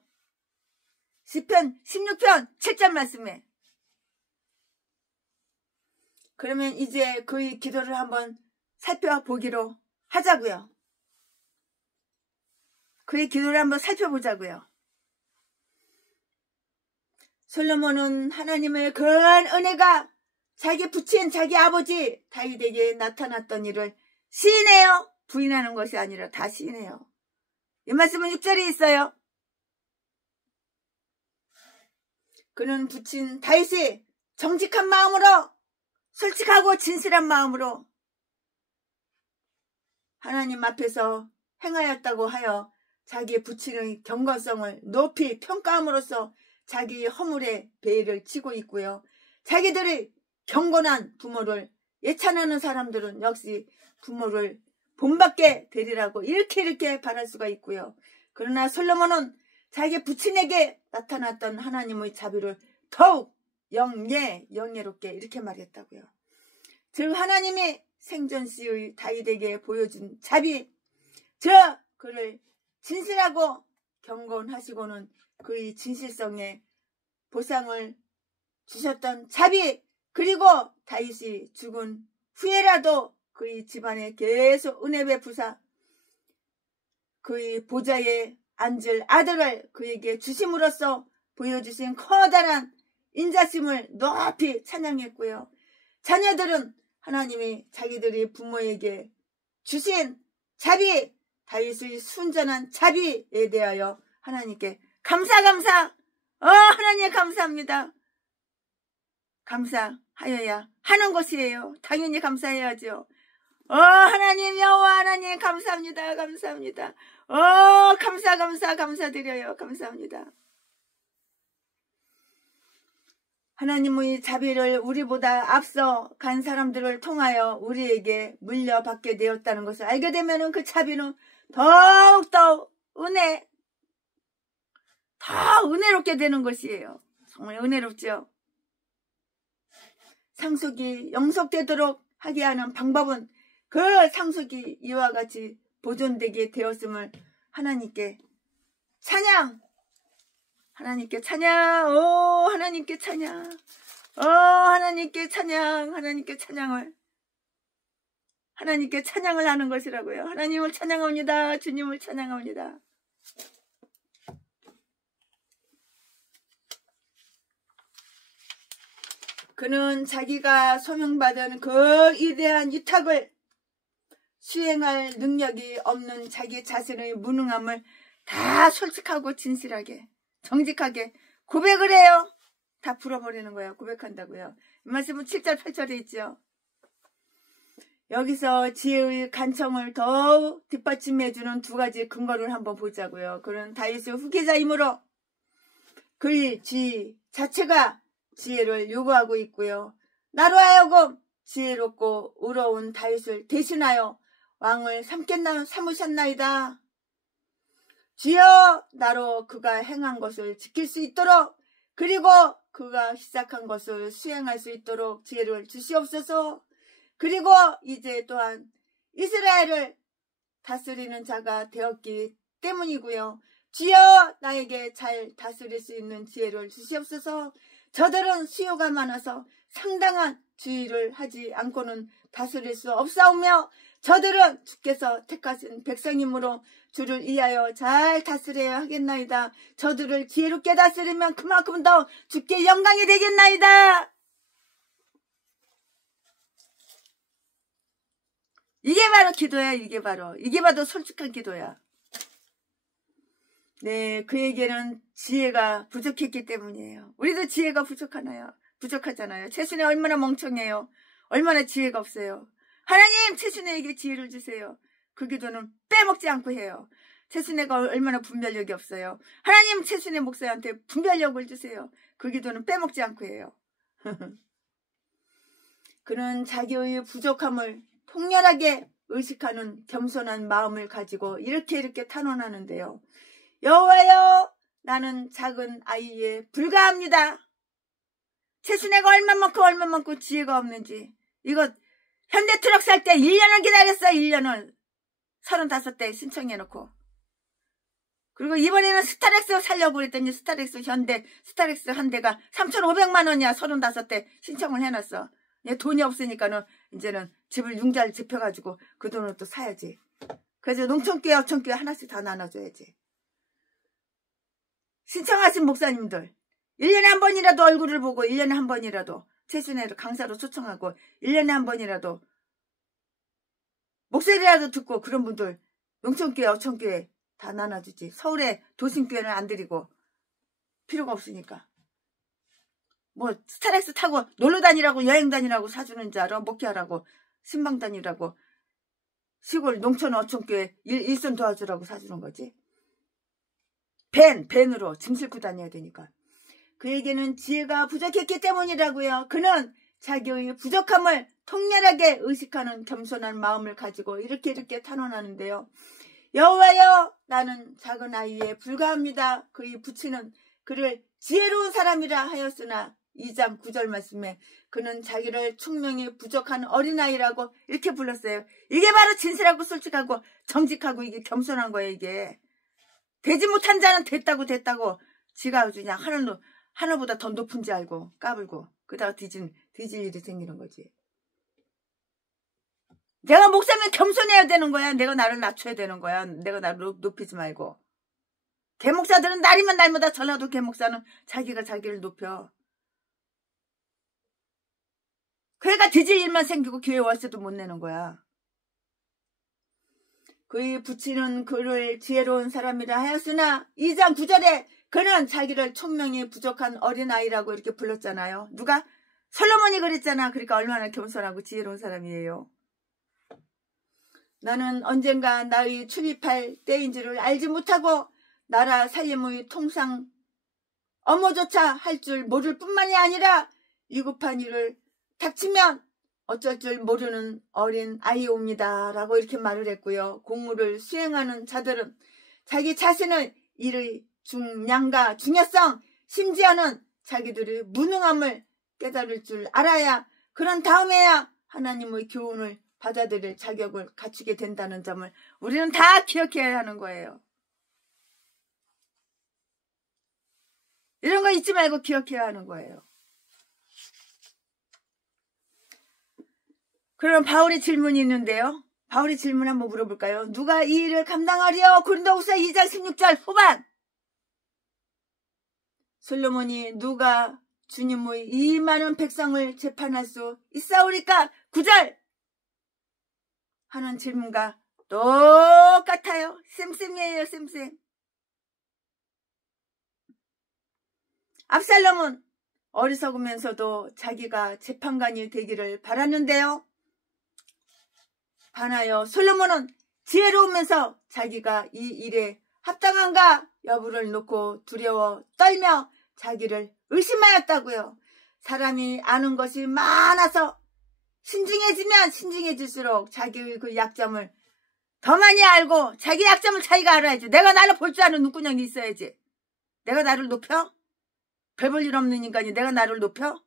시편 16편 7절 말씀에. 그러면 이제 그의 기도를 한번 살펴보기로 하자고요. 그의 기도를 한번 살펴보자고요. 솔로몬은 하나님의 큰 은혜가 자기 부친 자기 아버지 다윗에게 나타났던 일을 시인해요. 부인하는 것이 아니라 다 시인해요. 이 말씀은 6절에 있어요. 그는 부친 다윗이 정직한 마음으로 솔직하고 진실한 마음으로 하나님 앞에서 행하였다고 하여 자기 부친의 경건성을 높이 평가함으로써 자기 허물에 배를 치고 있고요. 자기들의 경건한 부모를 예찬하는 사람들은 역시 부모를 본받게 되리라고 이렇게 바랄 수가 있고요. 그러나 솔로몬은 자기 부친에게 나타났던 하나님의 자비를 더욱 영예롭게 이렇게 말했다고요. 즉 하나님이 생전시의 다윗에게 보여준 자비, 그를 진실하고 경건하시고는 그의 진실성에 보상을 주셨던 자비, 그리고 다윗이 죽은 후에라도 그의 집안에 계속 은혜 베푸사 그의 보좌에 앉을 아들을 그에게 주심으로써 보여주신 커다란 인자심을 높이 찬양했고요. 자녀들은 하나님이 자기들이 부모에게 주신 자비, 다윗의 순전한 자비에 대하여 하나님께 감사 하나님 감사합니다. 감사하여야 하는 것이에요. 당연히 감사해야죠. 하나님 여호와 하나님 감사합니다. 감사드려요. 감사합니다. 하나님의 자비를 우리보다 앞서 간 사람들을 통하여 우리에게 물려받게 되었다는 것을 알게 되면 그 자비는 더욱더 더 은혜롭게 되는 것이에요. 정말 은혜롭죠. 상속이 영속되도록 하게 하는 방법은 그 상속이 이와 같이 보존되게 되었음을 하나님께 찬양, 하나님께 찬양을 하나님께 찬양을 하는 것이라고요. 하나님을 찬양합니다. 주님을 찬양합니다. 그는 자기가 소명받은 그 위대한 위탁을 수행할 능력이 없는 자기 자신의 무능함을 다 솔직하고 진실하게 정직하게 고백을 해요. 다 풀어버리는 거예요. 고백한다고요. 이 말씀은 7절 8절에 있죠. 여기서 지혜의 간청을 더욱 뒷받침해주는 두 가지 근거를 한번 보자고요. 그는 다윗의 후계자이므로 그의 지 자체가 지혜를 요구하고 있고요. 나로 하여금 지혜롭고 의로운 다윗을 대신하여 왕을 삼으셨나이다. 주여 나로 그가 행한 것을 지킬 수 있도록 그리고 그가 시작한 것을 수행할 수 있도록 지혜를 주시옵소서. 그리고 이제 또한 이스라엘을 다스리는 자가 되었기 때문이고요. 주여 나에게 잘 다스릴 수 있는 지혜를 주시옵소서. 저들은 수요가 많아서 상당한 주의를 하지 않고는 다스릴 수 없사오며 저들은 주께서 택하신 백성이므로 주를 위하여 잘 다스려야 하겠나이다. 저들을 지혜롭게 다스리면 그만큼 더 주께 영광이 되겠나이다. 이게 바로 기도야. 이게 바로 솔직한 기도야. 네, 그에게는 지혜가 부족했기 때문이에요. 우리도 지혜가 부족하잖아요. 최순애 얼마나 멍청해요. 얼마나 지혜가 없어요. 하나님 최순애에게 지혜를 주세요. 그 기도는 빼먹지 않고 해요. 최순애가 얼마나 분별력이 없어요. 하나님 최순애 목사한테 분별력을 주세요. 그 기도는 빼먹지 않고 해요. 그는 자기의 부족함을 통렬하게 의식하는 겸손한 마음을 가지고 이렇게 탄원하는데요. 여호와여 나는 작은 아이에 불과합니다. 최순애가 얼마만큼 지혜가 없는지. 이거 현대트럭 살 때 1년을 기다렸어요. 1년을 35대 신청해놓고. 그리고 이번에는 스타렉스 살려고 그랬더니 스타렉스 현대가 3,500만 원이야. 35대 신청을 해놨어. 돈이 없으니까는 이제는 집을 융자를 집혀가지고 그 돈을 또 사야지. 그래서 농촌교회 어촌교회 하나씩 다 나눠줘야지. 신청하신 목사님들 1년에 한 번이라도 얼굴을 보고 1년에 한 번이라도 최순애를 강사로 초청하고 1년에 한 번이라도 목소리라도 듣고 그런 분들 농촌교회 어촌교회 다 나눠주지. 서울에 도심교회는 안 드리고 필요가 없으니까. 뭐 스타렉스 타고 놀러 다니라고 여행 다니라고 사주는 줄 알아? 목회하라고 신방 다니라고 시골 농촌 어촌교회 일손 도와주라고 사주는 거지. 밴으로 짐 싣고 다녀야 되니까. 그에게는 지혜가 부족했기 때문이라고요. 그는 자기의 부족함을 통렬하게 의식하는 겸손한 마음을 가지고 이렇게 탄원하는데요. 여호와여 나는 작은 아이에 불과합니다. 그의 부친은 그를 지혜로운 사람이라 하였으나 2장 9절 말씀에 그는 자기를 충명히 부족한 어린아이라고 이렇게 불렀어요. 이게 바로 진실하고 솔직하고 정직하고 이게 겸손한 거예요. 이게 되지 못한 자는 됐다고 지가 그냥 하늘보다 더 높은 줄 알고 까불고 그러다가 뒤질 일이 생기는 거지. 내가 목사면 겸손해야 되는 거야. 내가 나를 낮춰야 되는 거야. 내가 나를 높이지 말고. 개목사들은 날이면 날마다 전라도 개목사는 자기가 자기를 높여. 그러니까 뒤질 일만 생기고 교회 월세도 못 내는 거야. 그의 붙이는 그를 지혜로운 사람이라 하였으나 2장 9절에 그는 자기를 총명이 부족한 어린아이라고 이렇게 불렀잖아요. 누가? 솔로몬이 그랬잖아. 그러니까 얼마나 겸손하고 지혜로운 사람이에요. 나는 언젠가 나의 출입할 때인 줄을 알지 못하고 나라 살림의 통상 업무조차 할 줄 모를 뿐만이 아니라 위급한 일을 닥치면 어쩔 줄 모르는 어린 아이옵니다. 라고 이렇게 말을 했고요. 공무를 수행하는 자들은 자기 자신의 일의 중량과 중요성, 심지어는 자기들의 무능함을 깨달을 줄 알아야 그런 다음에야 하나님의 교훈을 받아들일 자격을 갖추게 된다는 점을 우리는 다 기억해야 하는 거예요. 이런 거 잊지 말고 기억해야 하는 거예요. 그럼 바울의 질문이 있는데요. 바울의 질문 한번 물어볼까요? 누가 이 일을 감당하려? 고린도후서 2장 16절 후반. 솔로몬이 누가 주님의 이 많은 백성을 재판할 수 있사오리까? 9절 하는 질문과 똑같아요. 쌤쌤이에요. 쌤쌤. 압살롬은 어리석으면서도 자기가 재판관이 되기를 바랐는데요. 반하여 솔로몬은 지혜로우면서 자기가 이 일에 합당한가 여부를 놓고 두려워 떨며 자기를 의심하였다고요. 사람이 아는 것이 많아서 신중해지면 신중해질수록 자기의 그 약점을 더 많이 알고 자기 약점을 자기가 알아야지. 내가 나를 볼 줄 아는 눈구녕이 있어야지. 내가 나를 높여? 별 볼 일 없는 인간이 내가 나를 높여?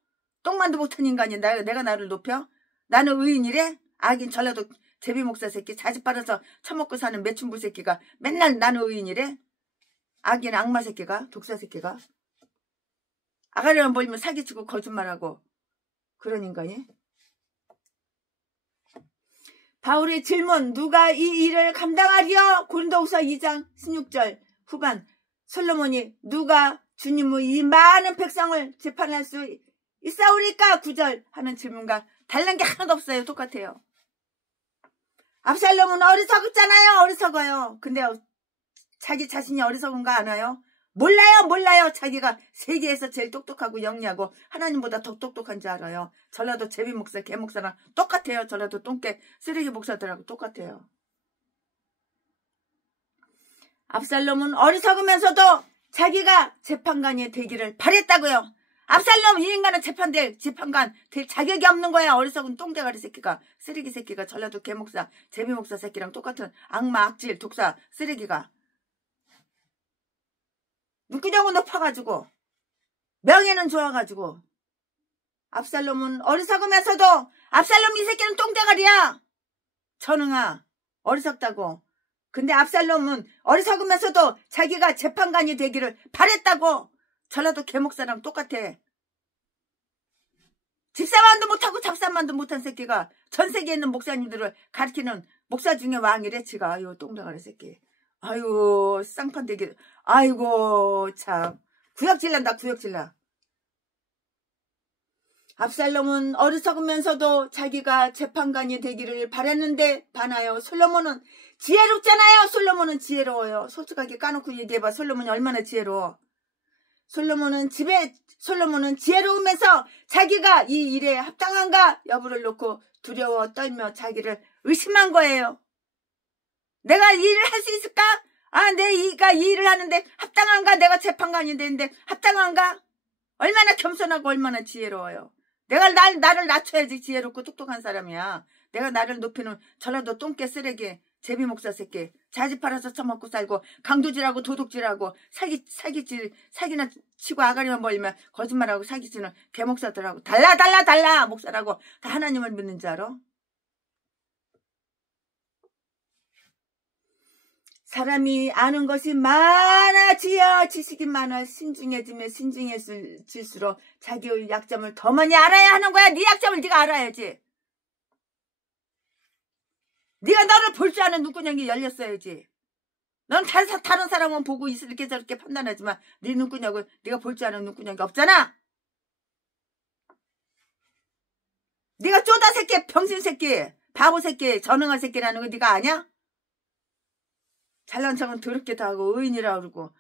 똥만도 못한 인간이 내가 나를 높여? 나는 의인이래? 아긴 전라도 제비목사 새끼 자집 빨아서 처먹고 사는 매춘부 새끼가 맨날 나는 의인이래? 아긴 악마 새끼가 독사 새끼가 아가리만 보이면 사기치고 거짓말하고 그런 인간이? 바울의 질문 누가 이 일을 감당하리요? 고린도후서 2장 16절 후반 솔로몬이 누가 주님의 이 많은 백성을 재판할 수 있사오리까? 9절 하는 질문과 다른 게 하나도 없어요. 똑같아요. 압살롬은 어리석었잖아요. 어리석어요. 근데 자기 자신이 어리석은 거 아나요? 몰라요. 자기가 세계에서 제일 똑똑하고 영리하고 하나님보다 더 똑똑한 줄 알아요. 전라도 제비목사 개목사랑 똑같아요. 전라도 똥개 쓰레기 목사들하고 똑같아요. 압살롬은 어리석으면서도 자기가 재판관이 되기를 바랬다고요. 압살롬 이 인간은 재판관 될 자격이 없는 거야. 어리석은 똥대가리 새끼가 쓰레기 새끼가 전라도 개목사 제비목사 새끼랑 똑같은 악마 악질 독사 쓰레기가 눈구녕은 높아가지고 명예는 좋아가지고 압살롬은 어리석으면서도 압살롬 이 새끼는 똥대가리야. 전응아 어리석다고. 근데 압살롬은 어리석으면서도 자기가 재판관이 되기를 바랬다고. 전라도 개목사랑 똑같아. 집사만도 못하고 잡사만도 못한 새끼가 전 세계에 있는 목사님들을 가르치는 목사 중에 왕이래. 지가 아유 똥대가리 새끼. 아유 쌍판대기. 아이고 참 구역질난다 구역질나. 압살롬은 어리석으면서도 자기가 재판관이 되기를 바랬는데 반하여 솔로몬은 지혜롭잖아요. 솔로몬은 지혜로워요. 솔직하게 까놓고 얘기해봐. 솔로몬이 얼마나 지혜로워. 솔로몬은 지혜로우면서 자기가 이 일에 합당한가 여부를 놓고 두려워 떨며 자기를 의심한 거예요. 내가 이 일을 할 수 있을까? 내가 이 일을 하는데 합당한가? 내가 재판관이 되는데 합당한가? 얼마나 겸손하고 얼마나 지혜로워요. 내가 나를 낮춰야지 지혜롭고 똑똑한 사람이야. 내가 나를 높이는 전라도 똥개 쓰레기 제비목사 새끼 자지 팔아서 처먹고 살고 강도질하고 도둑질하고 사기나 치고 아가리만 벌리면 거짓말하고 사기치는 개목사들하고 달라 목사라고 다 하나님을 믿는 줄 알아? 사람이 아는 것이 많아지야 지식이 많아 신중해지면 신중해질수록 자기의 약점을 더 많이 알아야 하는 거야. 네 약점을 네가 알아야지. 네가 나를 볼 줄 아는 눈구녕이 열렸어야지. 넌 다른 사람은 보고 이렇게 저렇게 판단하지만 네 눈구녕을 네가 볼 줄 아는 눈구녕이 없잖아. 네가 쪼다 새끼, 병신 새끼, 바보 새끼, 전응한 새끼라는 거 네가 아냐? 잘난 척은 더럽게도 하고 의인이라 그러고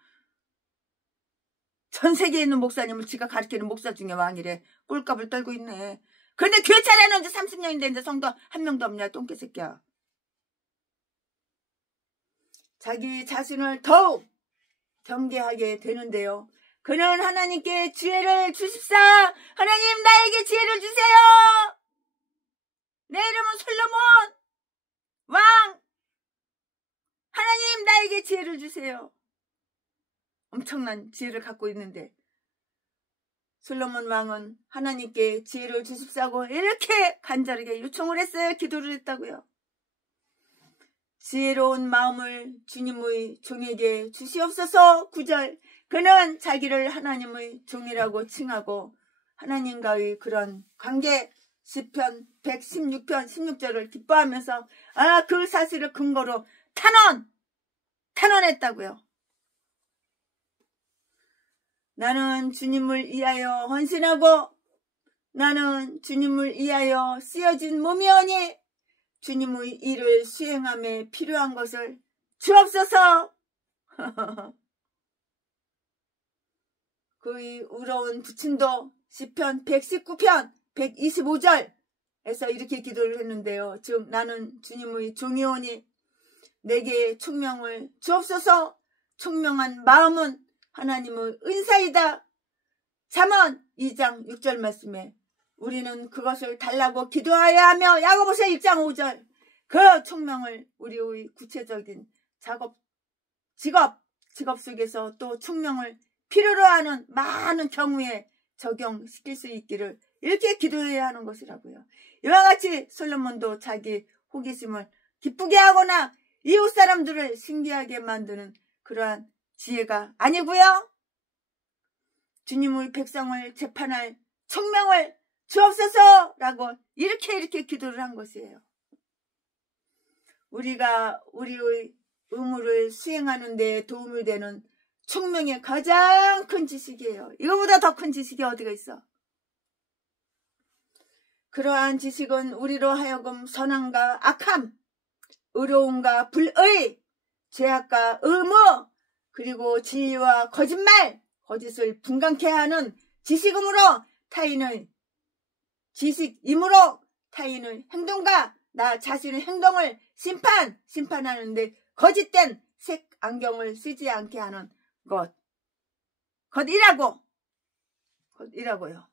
전 세계에 있는 목사님을 지가 가르치는 목사 중에 왕이래. 꼴값을 떨고 있네. 그런데 교회 차례는 이제 30년이 됐는데 성도 한 명도 없냐, 똥개 새끼야. 자기 자신을 더욱 경계하게 되는데요. 그는 하나님께 지혜를 주십사. 하나님, 나에게 지혜를 주세요. 내 이름은 솔로몬 왕. 하나님, 나에게 지혜를 주세요. 엄청난 지혜를 갖고 있는데 솔로몬 왕은 하나님께 지혜를 주십사고 이렇게 간절하게 요청을 했어요. 기도를 했다고요. 지혜로운 마음을 주님의 종에게 주시옵소서. 9절. 그는 자기를 하나님의 종이라고 칭하고 하나님과의 그런 관계, 시편 116편 16절을 기뻐하면서 그 사실을 근거로 탄원했다고요. 나는 주님을 위하여 헌신하고 나는 주님을 위하여 쓰여진 몸이오니 주님의 일을 수행함에 필요한 것을 주옵소서. 그의 우러운 부친도 시편 119편 125절에서 이렇게 기도를 했는데요. 즉 나는 주님의 종이오니 내게 총명을 주옵소서. 총명한 마음은 하나님의 은사이다. 잠언 2장 6절 말씀에 우리는 그것을 달라고 기도하여야 하며 야고보서 1장 5절 그 총명을 우리의 구체적인 직업 속에서 또 총명을 필요로 하는 많은 경우에 적용시킬 수 있기를 이렇게 기도해야 하는 것이라고요. 이와 같이 솔로몬도 자기 호기심을 기쁘게 하거나 이웃 사람들을 신기하게 만드는 그러한 지혜가 아니고요. 주님의 백성을 재판할 총명을 주옵소서라고 이렇게 기도를 한 것이에요. 우리가 우리의 의무를 수행하는 데 도움이 되는 총명의 가장 큰 지식이에요. 이거보다 더 큰 지식이 어디가 있어? 그러한 지식은 우리로 하여금 선함과 악함, 의로움과 불의, 죄악과 의무, 그리고 진리와 거짓말, 거짓을 분간케 하는 지식임으로 타인의 행동과 나 자신의 행동을 심판하는데 거짓된 색 안경을 쓰지 않게 하는 것이라고요.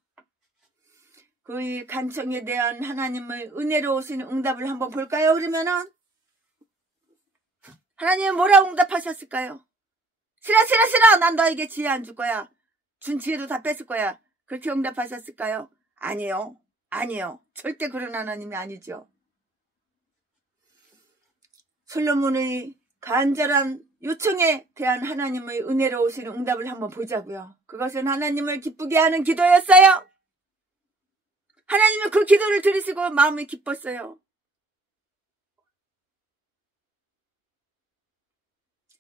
그의 간청에 대한 하나님의 은혜로우신 응답을 한번 볼까요? 그러면은 하나님은 뭐라고 응답하셨을까요? 싫어. 난 너에게 지혜 안 줄 거야. 준 지혜도 다 뺏을 거야. 그렇게 응답하셨을까요? 아니요. 절대 그런 하나님이 아니죠. 솔로몬의 간절한 요청에 대한 하나님의 은혜로우신 응답을 한번 보자고요. 그것은 하나님을 기쁘게 하는 기도였어요. 하나님은 그 기도를 들으시고 마음이 기뻤어요.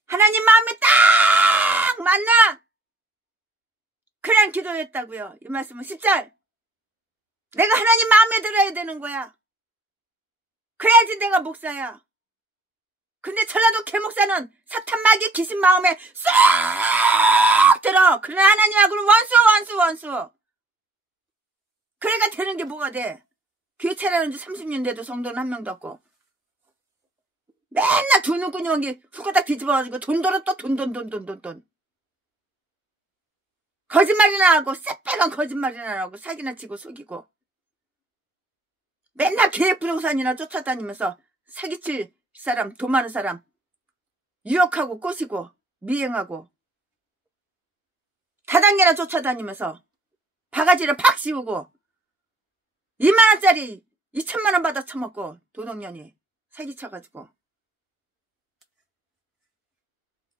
하나님 마음에 딱 맞나? 그냥 기도했다고요. 이 말씀은 10절. 내가 하나님 마음에 들어야 되는 거야. 그래야지 내가 목사야. 근데 전라도 개목사는 사탄 마귀 귀신 마음에 쏙 들어. 그래 하나님하고는 원수. 그래가 되는 게 뭐가 돼? 교회 차려놓은 지 30년 돼도 성도는 한 명도 없고 맨날 돈을 끊어온 게 후가닥 뒤집어가지고 돈 벌었다 돈. 거짓말이나 하고 새빨간 거짓말이나 하고 사기나 치고 속이고 맨날 계획부동산이나 쫓아다니면서 사기칠 사람, 돈 많은 사람 유혹하고 꼬시고 미행하고 다단계나 쫓아다니면서 바가지를 팍 씌우고 2만원짜리 2천만원 받아 처먹고 도둑년이 사기쳐가지고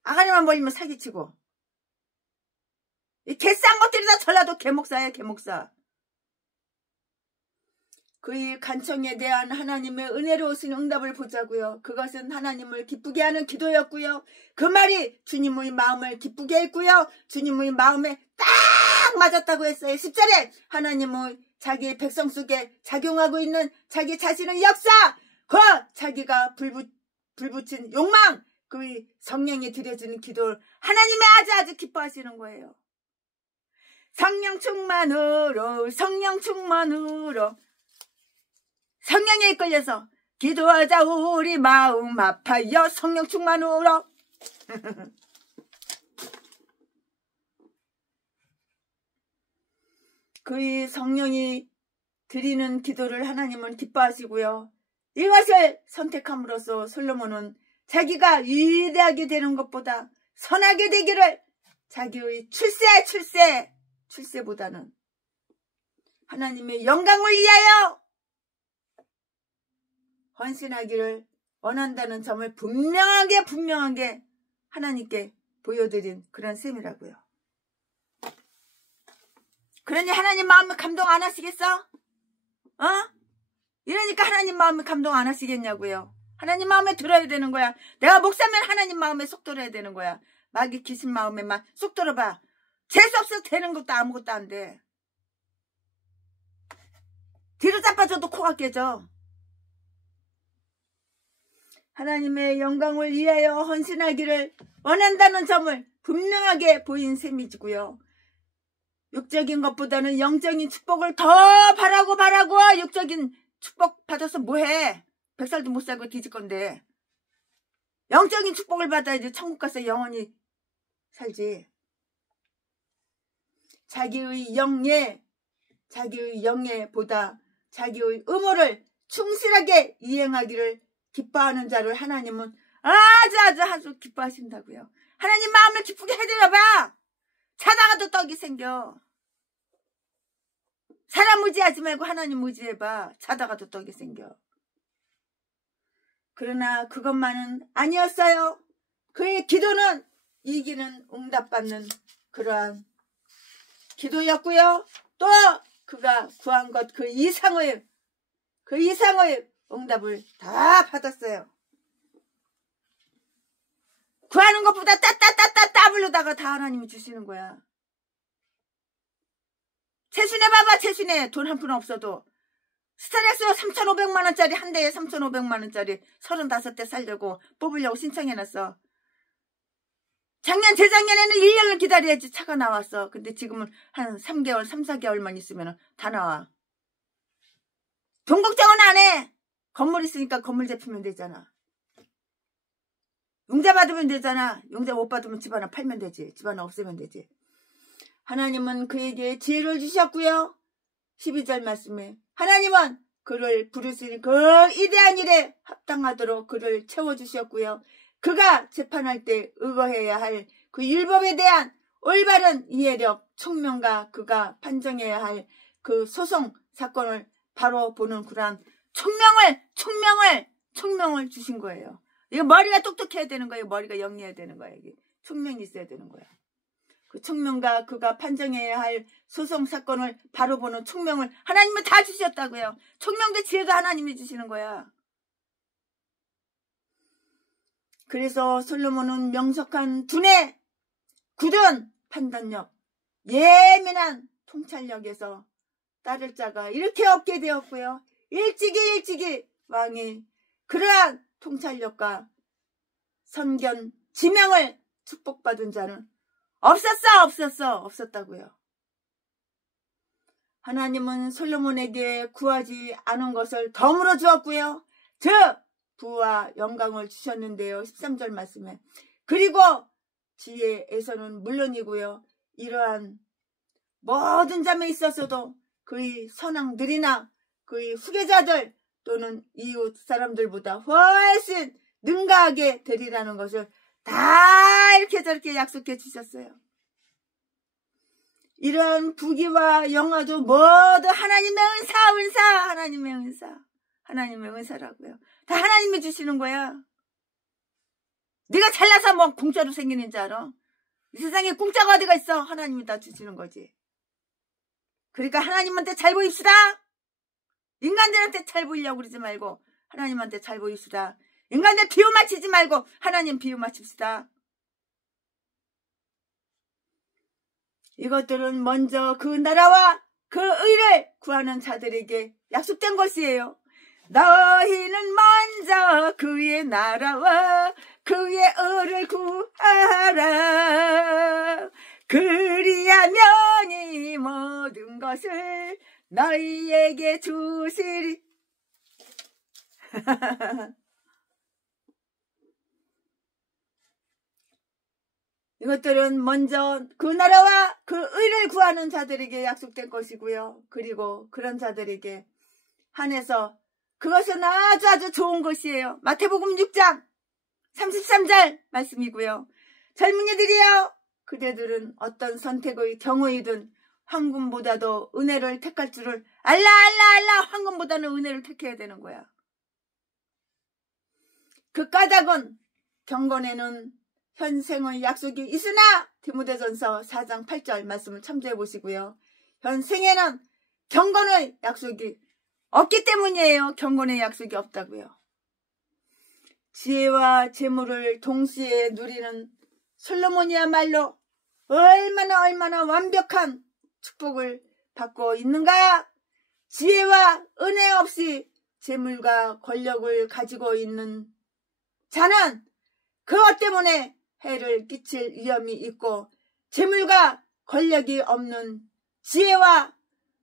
아가리만 벌리면 사기치고 이 개싼 것들이 다 전라도 개목사야 개목사. 그의 간청에 대한 하나님의 은혜로우신 응답을 보자고요. 그것은 하나님을 기쁘게 하는 기도였고요. 그 말이 주님의 마음을 기쁘게 했고요. 주님의 마음에 딱 맞았다고 했어요. 10절에 하나님의 자기 백성 속에 작용하고 있는 자기 자신의 역사, 그 자기가 불붙인 욕망, 그의 성령이 드려지는 기도를 하나님이 아주 기뻐하시는 거예요. 성령 충만으로 성령에 이끌려서 기도하자 우리 마음 아파요. 성령 충만으로. 그의 성령이 드리는 기도를 하나님은 기뻐하시고요. 이것을 선택함으로써 솔로몬은 자기가 위대하게 되는 것보다 선하게 되기를, 자기의 출세보다는 하나님의 영광을 위하여 헌신하기를 원한다는 점을 분명하게 하나님께 보여드린 그런 셈이라고요. 그러니 하나님 마음에 감동 안 하시겠어? 이러니까 하나님 마음에 감동 안 하시겠냐고요. 하나님 마음에 들어야 되는 거야. 내가 목사면 하나님 마음에 쏙 들어야 되는 거야. 마귀 귀신 마음에만 쏙 들어봐. 재수없어 되는 것도 아무것도 안 돼. 뒤로 자빠져도 코가 깨져. 하나님의 영광을 위하여 헌신하기를 원한다는 점을 분명하게 보인 셈이지고요. 육적인 것보다는 영적인 축복을 더 바라고 육적인 축복 받아서 뭐해? 100살도 못 살고 뒤질 건데. 영적인 축복을 받아야지 천국 가서 영원히 살지. 자기의 영예보다 자기의 의무를 충실하게 이행하기를 기뻐하는 자를 하나님은 아주 기뻐하신다고요. 하나님 마음을 기쁘게 해드려봐. 자다가도 떡이 생겨. 사람 의지하지 말고 하나님 의지해봐. 자다가도 떡이 생겨. 그러나 그것만은 아니었어요. 그의 기도는 이기는 응답받는 그러한 기도였고요. 또 그가 구한 것 그 이상의 응답을 다 받았어요. 구하는 것보다 따 부르다가 다 하나님이 주시는 거야. 채순해봐봐. 채순해. 돈 한 푼 없어도 스타렉스 3,500만원짜리 한 대에 3,500만원짜리 35대 살려고 뽑으려고 신청해놨어. 재작년에는 1년을 기다려야지 차가 나왔어. 근데 지금은 한 3개월, 4개월만 있으면 다 나와. 돈 걱정은 안 해. 건물 있으니까 건물 잡히면 되잖아. 용자 받으면 되잖아. 용자 못 받으면 집 하나 팔면 되지. 집 하나 없애면 되지. 하나님은 그에게 지혜를 주셨고요. 12절 말씀에 하나님은 그를 부르신 그 이대한 일에 합당하도록 그를 채워주셨고요. 그가 재판할 때 의거해야 할 그 율법에 대한 올바른 이해력, 총명과 그가 판정해야 할 그 소송 사건을 바로 보는 그러한 총명을 주신 거예요. 이거 머리가 똑똑해야 되는 거예요. 머리가 영리해야 되는 거예요. 이게 총명이 있어야 되는 거야. 그 총명과 그가 판정해야 할 소송 사건을 바로 보는 총명을 하나님은 다 주셨다고요. 총명도 지혜도 하나님이 주시는 거야. 그래서 솔로몬은 명석한 두뇌, 굳은 판단력, 예민한 통찰력에서 따를 자가 이렇게 없게 되었고요. 일찍이 왕이 그러한 통찰력과 선견, 지명을 축복받은 자는 없었다고요. 하나님은 솔로몬에게 구하지 않은 것을 덤으로 주었고요. 즉 부와 영광을 주셨는데요. 13절 말씀에 그리고 지혜에서는 물론이고요. 이러한 모든 점에 있어서도 그의 선왕들이나 그의 후계자들 또는 이웃 사람들보다 훨씬 능가하게 되리라는 것을 다 이렇게 저렇게 약속해 주셨어요. 이러한 부귀와 영화도 모두 하나님의 하나님의 은사라고요. 다 하나님이 주시는 거야. 네가 잘나서 뭐 공짜로 생기는 줄 알아? 이 세상에 공짜가 어디가 있어? 하나님이 다 주시는 거지. 그러니까 하나님한테 잘 보입시다. 인간들한테 잘 보이려고 그러지 말고 하나님한테 잘 보입시다. 인간들 비유 맞추지 말고 하나님 비유 맞춥시다. 이것들은 먼저 그 나라와 그 의를 구하는 자들에게 약속된 것이에요. 너희는 먼저 그의 나라와 그의 의를 구하라. 그리하면 이 모든 것을 너희에게 주시리. 이것들은 먼저 그 나라와 그 의를 구하는 자들에게 약속된 것이고요. 그리고 그런 자들에게 한해서 그것은 아주 좋은 것이에요. 마태복음 6장 33절 말씀이고요. 젊은이들이여, 그대들은 어떤 선택의 경우이든 황금보다도 은혜를 택할 줄을 알라. 황금보다는 은혜를 택해야 되는 거야. 그 까닭은 경건에는 현생의 약속이 있으나 디모데전서 4장 8절 말씀을 참조해 보시고요. 현생에는 경건의 약속이 없기 때문이에요. 경건의 약속이 없다고요. 지혜와 재물을 동시에 누리는 솔로몬이야말로 얼마나 완벽한 축복을 받고 있는가. 지혜와 은혜 없이 재물과 권력을 가지고 있는 자는 그것 때문에 해를 끼칠 위험이 있고, 재물과 권력이 없는 지혜와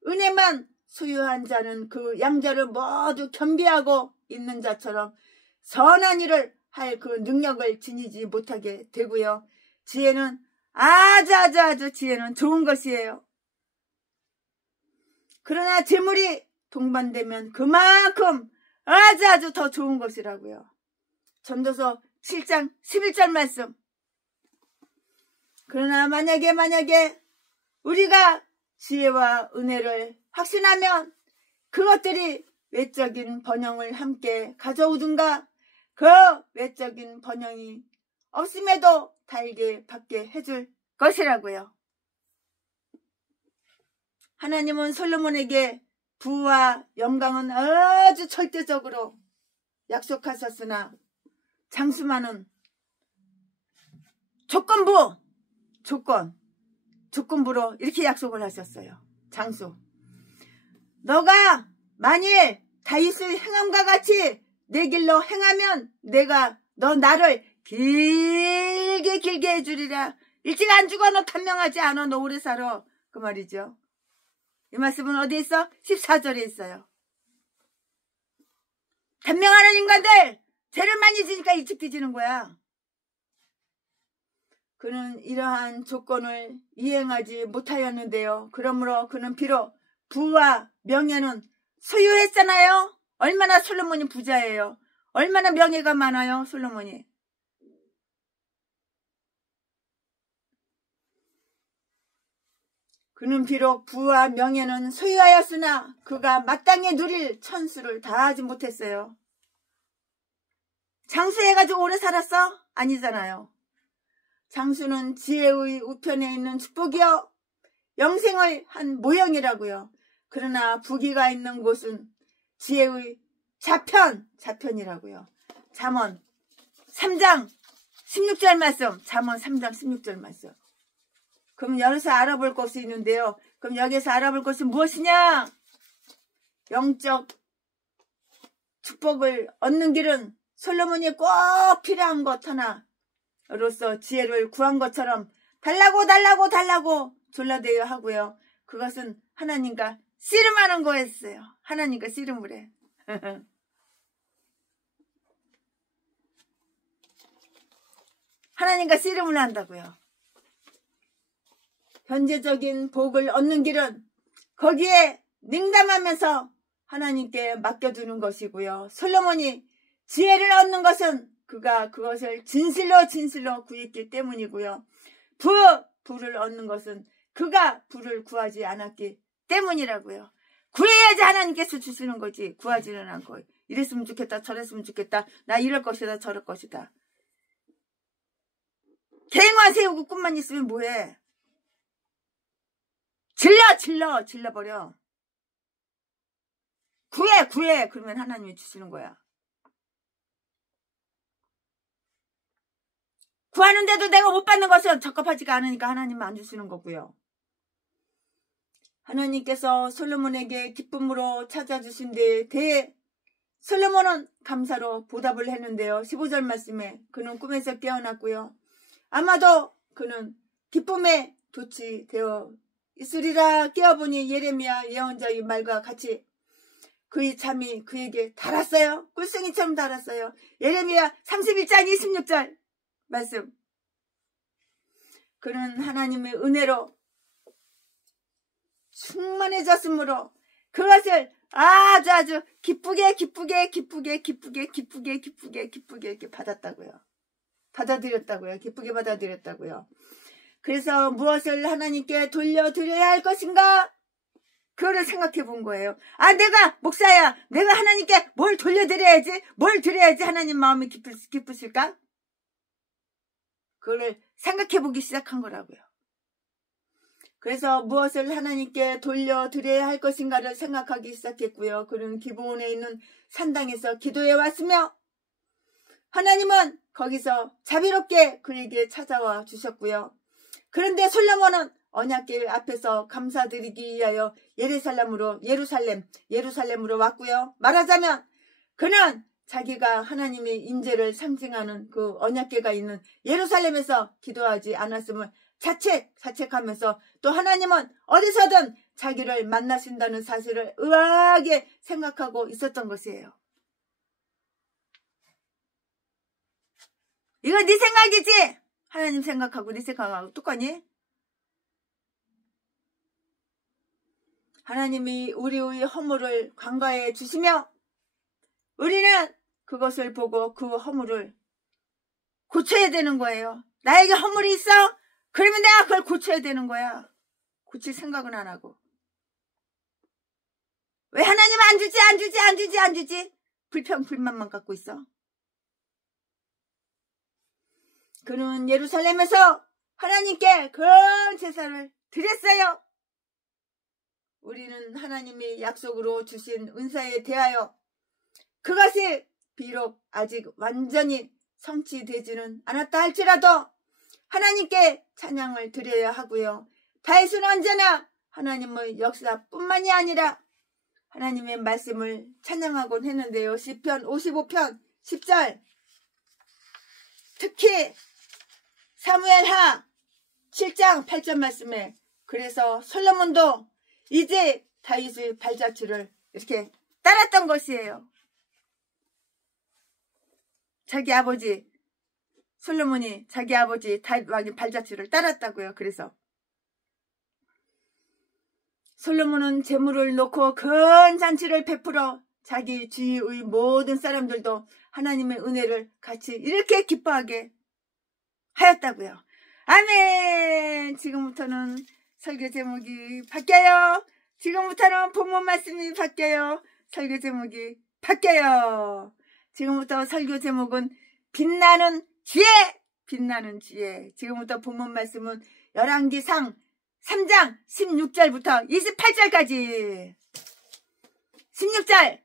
은혜만 소유한 자는 그 양자를 모두 겸비하고 있는 자처럼 선한 일을 할 그 능력을 지니지 못하게 되고요. 지혜는 아주 지혜는 좋은 것이에요. 그러나 재물이 동반되면 그만큼 아주 더 좋은 것이라고요. 전도서 7장 11절 말씀. 그러나 만약에 우리가 지혜와 은혜를 확신하면 그것들이 외적인 번영을 함께 가져오든가 그 외적인 번영이 없음에도 달게 받게 해줄 것이라고요. 하나님은 솔로몬에게 부와 영광은 아주 절대적으로 약속하셨으나 장수만은 조건부로 이렇게 약속을 하셨어요. 장수, 너가 만일 다윗의 행함과 같이 내 길로 행하면 내가 너 나를 길게 해주리라. 일찍 안 죽어. 너 단명하지 않아. 너 오래 살아. 그 말이죠. 이 말씀은 어디에 있어? 14절에 있어요. 단명하는 인간들 죄를 많이 지니까 일찍 뒤지는 거야. 그는 이러한 조건을 이행하지 못하였는데요. 그러므로 그는 비록 부와 명예는 소유했잖아요. 얼마나 솔로몬이 부자예요. 얼마나 명예가 많아요, 솔로몬이. 그는 비록 부와 명예는 소유하였으나 그가 마땅히 누릴 천수를 다하지 못했어요. 장수해가지고 오래 살았어? 아니잖아요. 장수는 지혜의 우편에 있는 축복이요, 영생의 한 모형이라고요. 그러나 부귀가 있는 곳은 지혜의 자편이라고요. 잠언 3장 16절 말씀. 잠언 3장 16절 말씀. 그럼 여기서 알아볼 것이 있는데요. 그럼 여기서 알아볼 것이 무엇이냐? 영적 축복을 얻는 길은 솔로몬이 꼭 필요한 것 하나로서 지혜를 구한 것처럼 달라고 졸라대야 하고요. 그것은 하나님과 씨름하는 거였어요. 하나님과 씨름을 해. 하나님과 씨름을 한다고요. 현재적인 복을 얻는 길은 거기에 냉담하면서 하나님께 맡겨두는 것이고요. 솔로몬이 지혜를 얻는 것은 그가 그것을 진실로 구했기 때문이고요. 부를 얻는 것은 그가 부를 구하지 않았기 때문이라고요. 구해야지 하나님께서 주시는 거지. 구하지는 않고 이랬으면 좋겠다, 저랬으면 좋겠다, 나 이럴 것이다, 저럴 것이다. 계획만 세우고 꿈만 있으면 뭐해? 질러버려. 구해. 그러면 하나님이 주시는 거야. 구하는데도 내가 못 받는 것은 적합하지가 않으니까 하나님은 안 주시는 거고요. 하나님께서 솔로몬에게 기쁨으로 찾아주신 데에 솔로몬은 감사로 보답을 했는데요. 15절 말씀에 그는 꿈에서 깨어났고요. 아마도 그는 기쁨에 돛이 되어 있으리라. 깨어보니 예레미야 예언자의 말과 같이 그의 잠이 그에게 달았어요. 꿀송이처럼 달았어요. 예레미야 31장 26절 말씀. 그는 하나님의 은혜로 충만해졌으므로 그것을 아주 기쁘게 이렇게 받았다고요. 받아들였다고요. 기쁘게 받아들였다고요. 그래서 무엇을 하나님께 돌려드려야 할 것인가? 그거를 생각해 본 거예요. 아, 내가 목사야. 내가 하나님께 뭘 돌려드려야지? 뭘 드려야지 하나님 마음이 기쁘실까? 그거를 생각해 보기 시작한 거라고요. 그래서 무엇을 하나님께 돌려드려야 할 것인가를 생각하기 시작했고요. 그는 기브온에 있는 산당에서 기도해 왔으며 하나님은 거기서 자비롭게 그에게 찾아와 주셨고요. 그런데 솔로몬은 언약궤 앞에서 감사드리기 위하여 예루살렘으로 왔고요. 말하자면 그는 자기가 하나님의 인재를 상징하는 그 언약궤가 있는 예루살렘에서 기도하지 않았음을 자책하면서 또 하나님은 어디서든 자기를 만나신다는 사실을 의아하게 생각하고 있었던 것이에요. 이거 네 생각이지? 하나님 생각하고 네 생각하고 똑같니? 하나님이 우리의 허물을 간과해 주시며 우리는 그것을 보고 그 허물을 고쳐야 되는 거예요. 나에게 허물이 있어? 그러면 내가 그걸 고쳐야 되는 거야. 고칠 생각은 안 하고. 왜 하나님 안 주지? 불만만 갖고 있어. 그는 예루살렘에서 하나님께 그런 제사를 드렸어요. 우리는 하나님이 약속으로 주신 은사에 대하여 그것이 비록 아직 완전히 성취되지는 않았다 할지라도 하나님께 찬양을 드려야 하고요. 다윗은 언제나 하나님의 역사뿐만이 아니라 하나님의 말씀을 찬양하곤 했는데요. 시편 55편 10절 특히 사무엘하 7장 8절 말씀에 그래서 솔로몬도 이제 다윗의 발자취를 이렇게 따랐던 것이에요. 자기 아버지 솔로몬이 자기 아버지 다윗 왕의 발자취를 따랐다고요. 그래서 솔로몬은 제물을 놓고 큰 잔치를 베풀어 자기 주위의 모든 사람들도 하나님의 은혜를 같이 이렇게 기뻐하게 하였다고요. 아멘. 지금부터는 설교 제목이 바뀌어요. 지금부터는 본문 말씀이 바뀌어요. 설교 제목이 바뀌어요. 지금부터 설교 제목은 빛나는 지혜. 지금부터 본문 말씀은 열왕기상 3장 16절부터 28절까지. 16절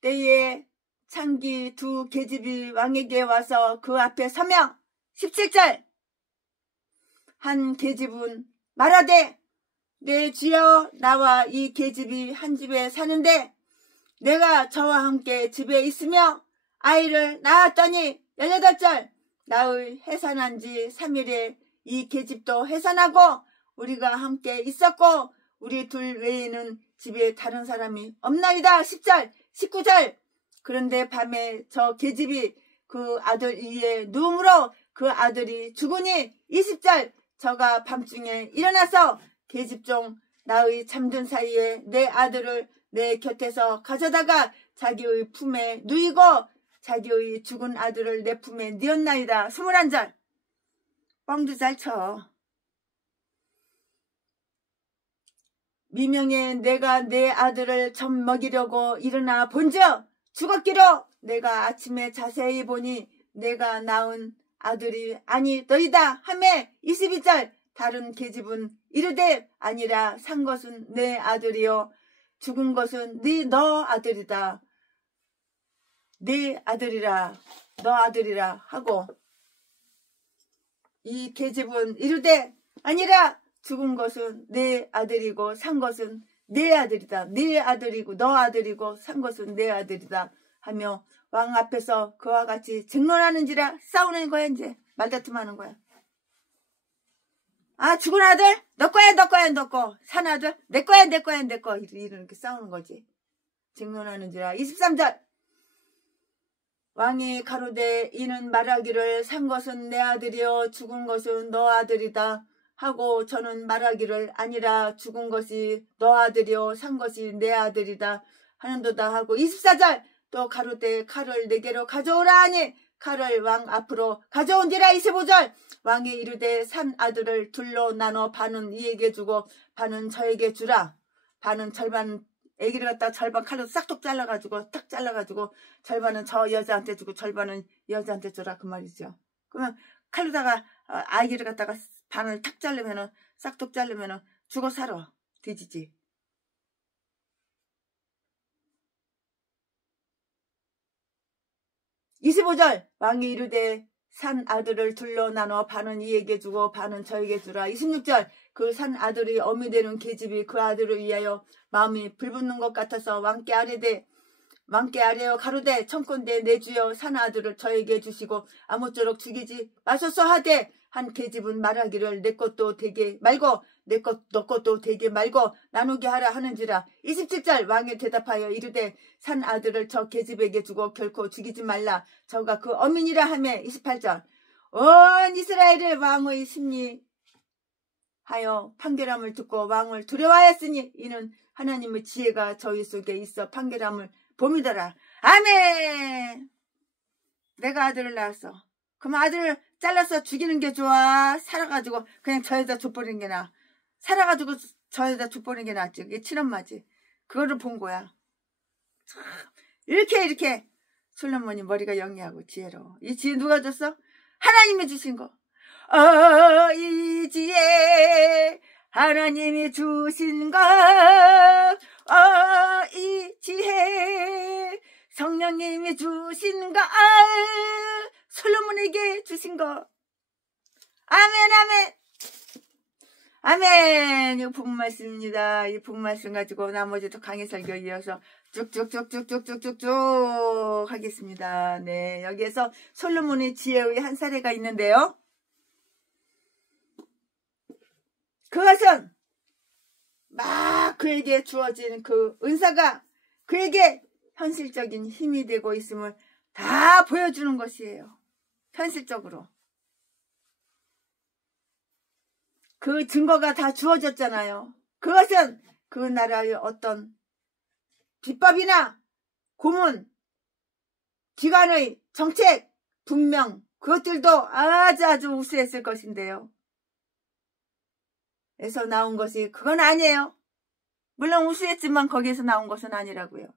때에 창기 두 계집이 왕에게 와서 그 앞에 서며 17절 한 계집은 말하되 내 주여 나와 이 계집이 한 집에 사는데 내가 저와 함께 집에 있으며 아이를 낳았더니 18절 나의 해산한 지 3일에 이 계집도 해산하고 우리가 함께 있었고 우리 둘 외에는 집에 다른 사람이 없나이다. 10절 19절 그런데 밤에 저 계집이 그 아들 위에 누움으로 그 아들이 죽으니 20절 저가 밤중에 일어나서 계집종 나의 잠든 사이에 내 아들을 내 곁에서 가져다가 자기의 품에 누이고 자기의 죽은 아들을 내 품에 뉘었나이다. 21절 뻥도 잘 쳐. 미명에 내가 내 아들을 젖 먹이려고 일어나 본즉 죽었기로 내가 아침에 자세히 보니 내가 낳은 아들이 아니더이다 하매 22절 다른 계집은 이르되 아니라 산 것은 내 아들이요 죽은 것은 너 아들이다. 네 아들이라 너 아들이라 하고 이 계집은 이르되 아니라 죽은 것은 내 아들이고 산 것은 내 아들이다. 네 아들이고 너 아들이고 산 것은 내 아들이다 하며 왕 앞에서 그와 같이 쟁론하는지라 싸우는 거야. 이제 말다툼하는 거야. 아, 죽은 아들 너 거야 너 거야 너 거. 산 아들 내 거야 내 거야 내 거. 이렇게 싸우는 거지. 쟁론하는지라. 23절 왕이 가로되 이는 말하기를 산 것은 내 아들이요 죽은 것은 너 아들이다 하고 저는 말하기를 아니라 죽은 것이 너 아들이요 산 것이 내 아들이다 하는도다 하고 24절 또 가로되 칼을 내게로 가져오라 하니 칼을 왕 앞으로 가져온지라. 25절 왕이 이르되 산 아들을 둘로 나눠 반은 이에게 주고 반은 저에게 주라. 반은 절반 애기를 갖다 절반 칼로 싹둑 잘라가지고 탁 잘라가지고 절반은 저 여자한테 주고 절반은 여자한테 주라 그 말이죠. 그러면 칼로다가 아기를 갖다가 반을 탁 자르면은 싹둑 자르면은 죽어 살아 뒤지지. (25절) 왕이 이르되 산 아들을 둘로 나눠 반은 이에게 주고 반은 저에게 주라. 26절 그 산 아들이 어미 되는 계집이 그 아들을 위하여 마음이 불붙는 것 같아서 왕께 아뢰어 가로되 청컨대 내 주여 산 아들을 저에게 주시고 아무쪼록 죽이지 마소서 하되 한 계집은 말하기를 내 것도 되게 말고 너 것도 되게 말고 나누게 하라 하는지라. 27절 왕이 대답하여 이르되 산 아들을 저 계집에게 주고 결코 죽이지 말라. 저가 그 어민이라 하며 28절 온 이스라엘의 왕의 심리하여 판결함을 듣고 왕을 두려워하였으니 이는 하나님의 지혜가 저희 속에 있어 판결함을 봄이더라. 아멘. 내가 아들을 낳았어. 그럼 아들을 잘라서 죽이는 게 좋아? 살아가지고 그냥 저 여자 족보는 게 나아? 살아가지고 저 여자 족보는 게 낫지. 이게 친엄마지. 그거를 본 거야. 참, 이렇게 솔로몬이 머리가 영리하고 지혜로워. 이 지혜 누가 줬어? 하나님이 주신 거. 이 지혜 하나님이 주신 것. 이 지혜 성령님이 주신 것. 솔로몬에게 주신 거. 아멘 아멘 아멘. 이거 본 말씀입니다. 이 본 말씀 가지고 나머지도 강의 설교 이어서 쭉쭉쭉쭉쭉쭉쭉 하겠습니다. 네, 여기에서 솔로몬의 지혜의 한 사례가 있는데요. 그것은 막 그에게 주어진 그 은사가 그에게 현실적인 힘이 되고 있음을 다 보여주는 것이에요. 현실적으로. 그 증거가 다 주어졌잖아요. 그것은 그 나라의 어떤 비법이나 고문, 기관의 정책, 분명 그것들도 아주 우수했을 것인데요. 에서 나온 것이 그건 아니에요. 물론 우수했지만 거기에서 나온 것은 아니라고요.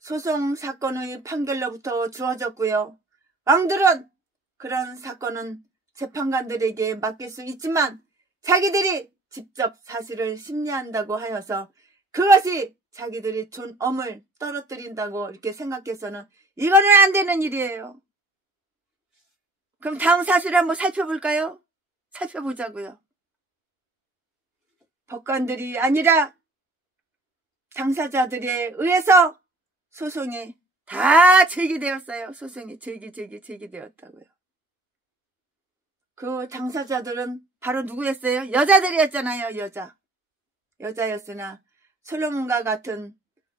소송 사건의 판결로부터 주어졌고요. 왕들은 그런 사건은 재판관들에게 맡길 수 있지만 자기들이 직접 사실을 심리한다고 하여서 그것이 자기들이 존엄을 떨어뜨린다고 이렇게 생각해서는 이거는 안 되는 일이에요. 그럼 다음 사실을 한번 살펴볼까요? 살펴보자고요. 법관들이 아니라 당사자들에 의해서 소송이 다 제기되었어요. 소송이 제기되었다고요. 그 당사자들은 바로 누구였어요? 여자들이었잖아요. 여자였으나 솔로몬과 같은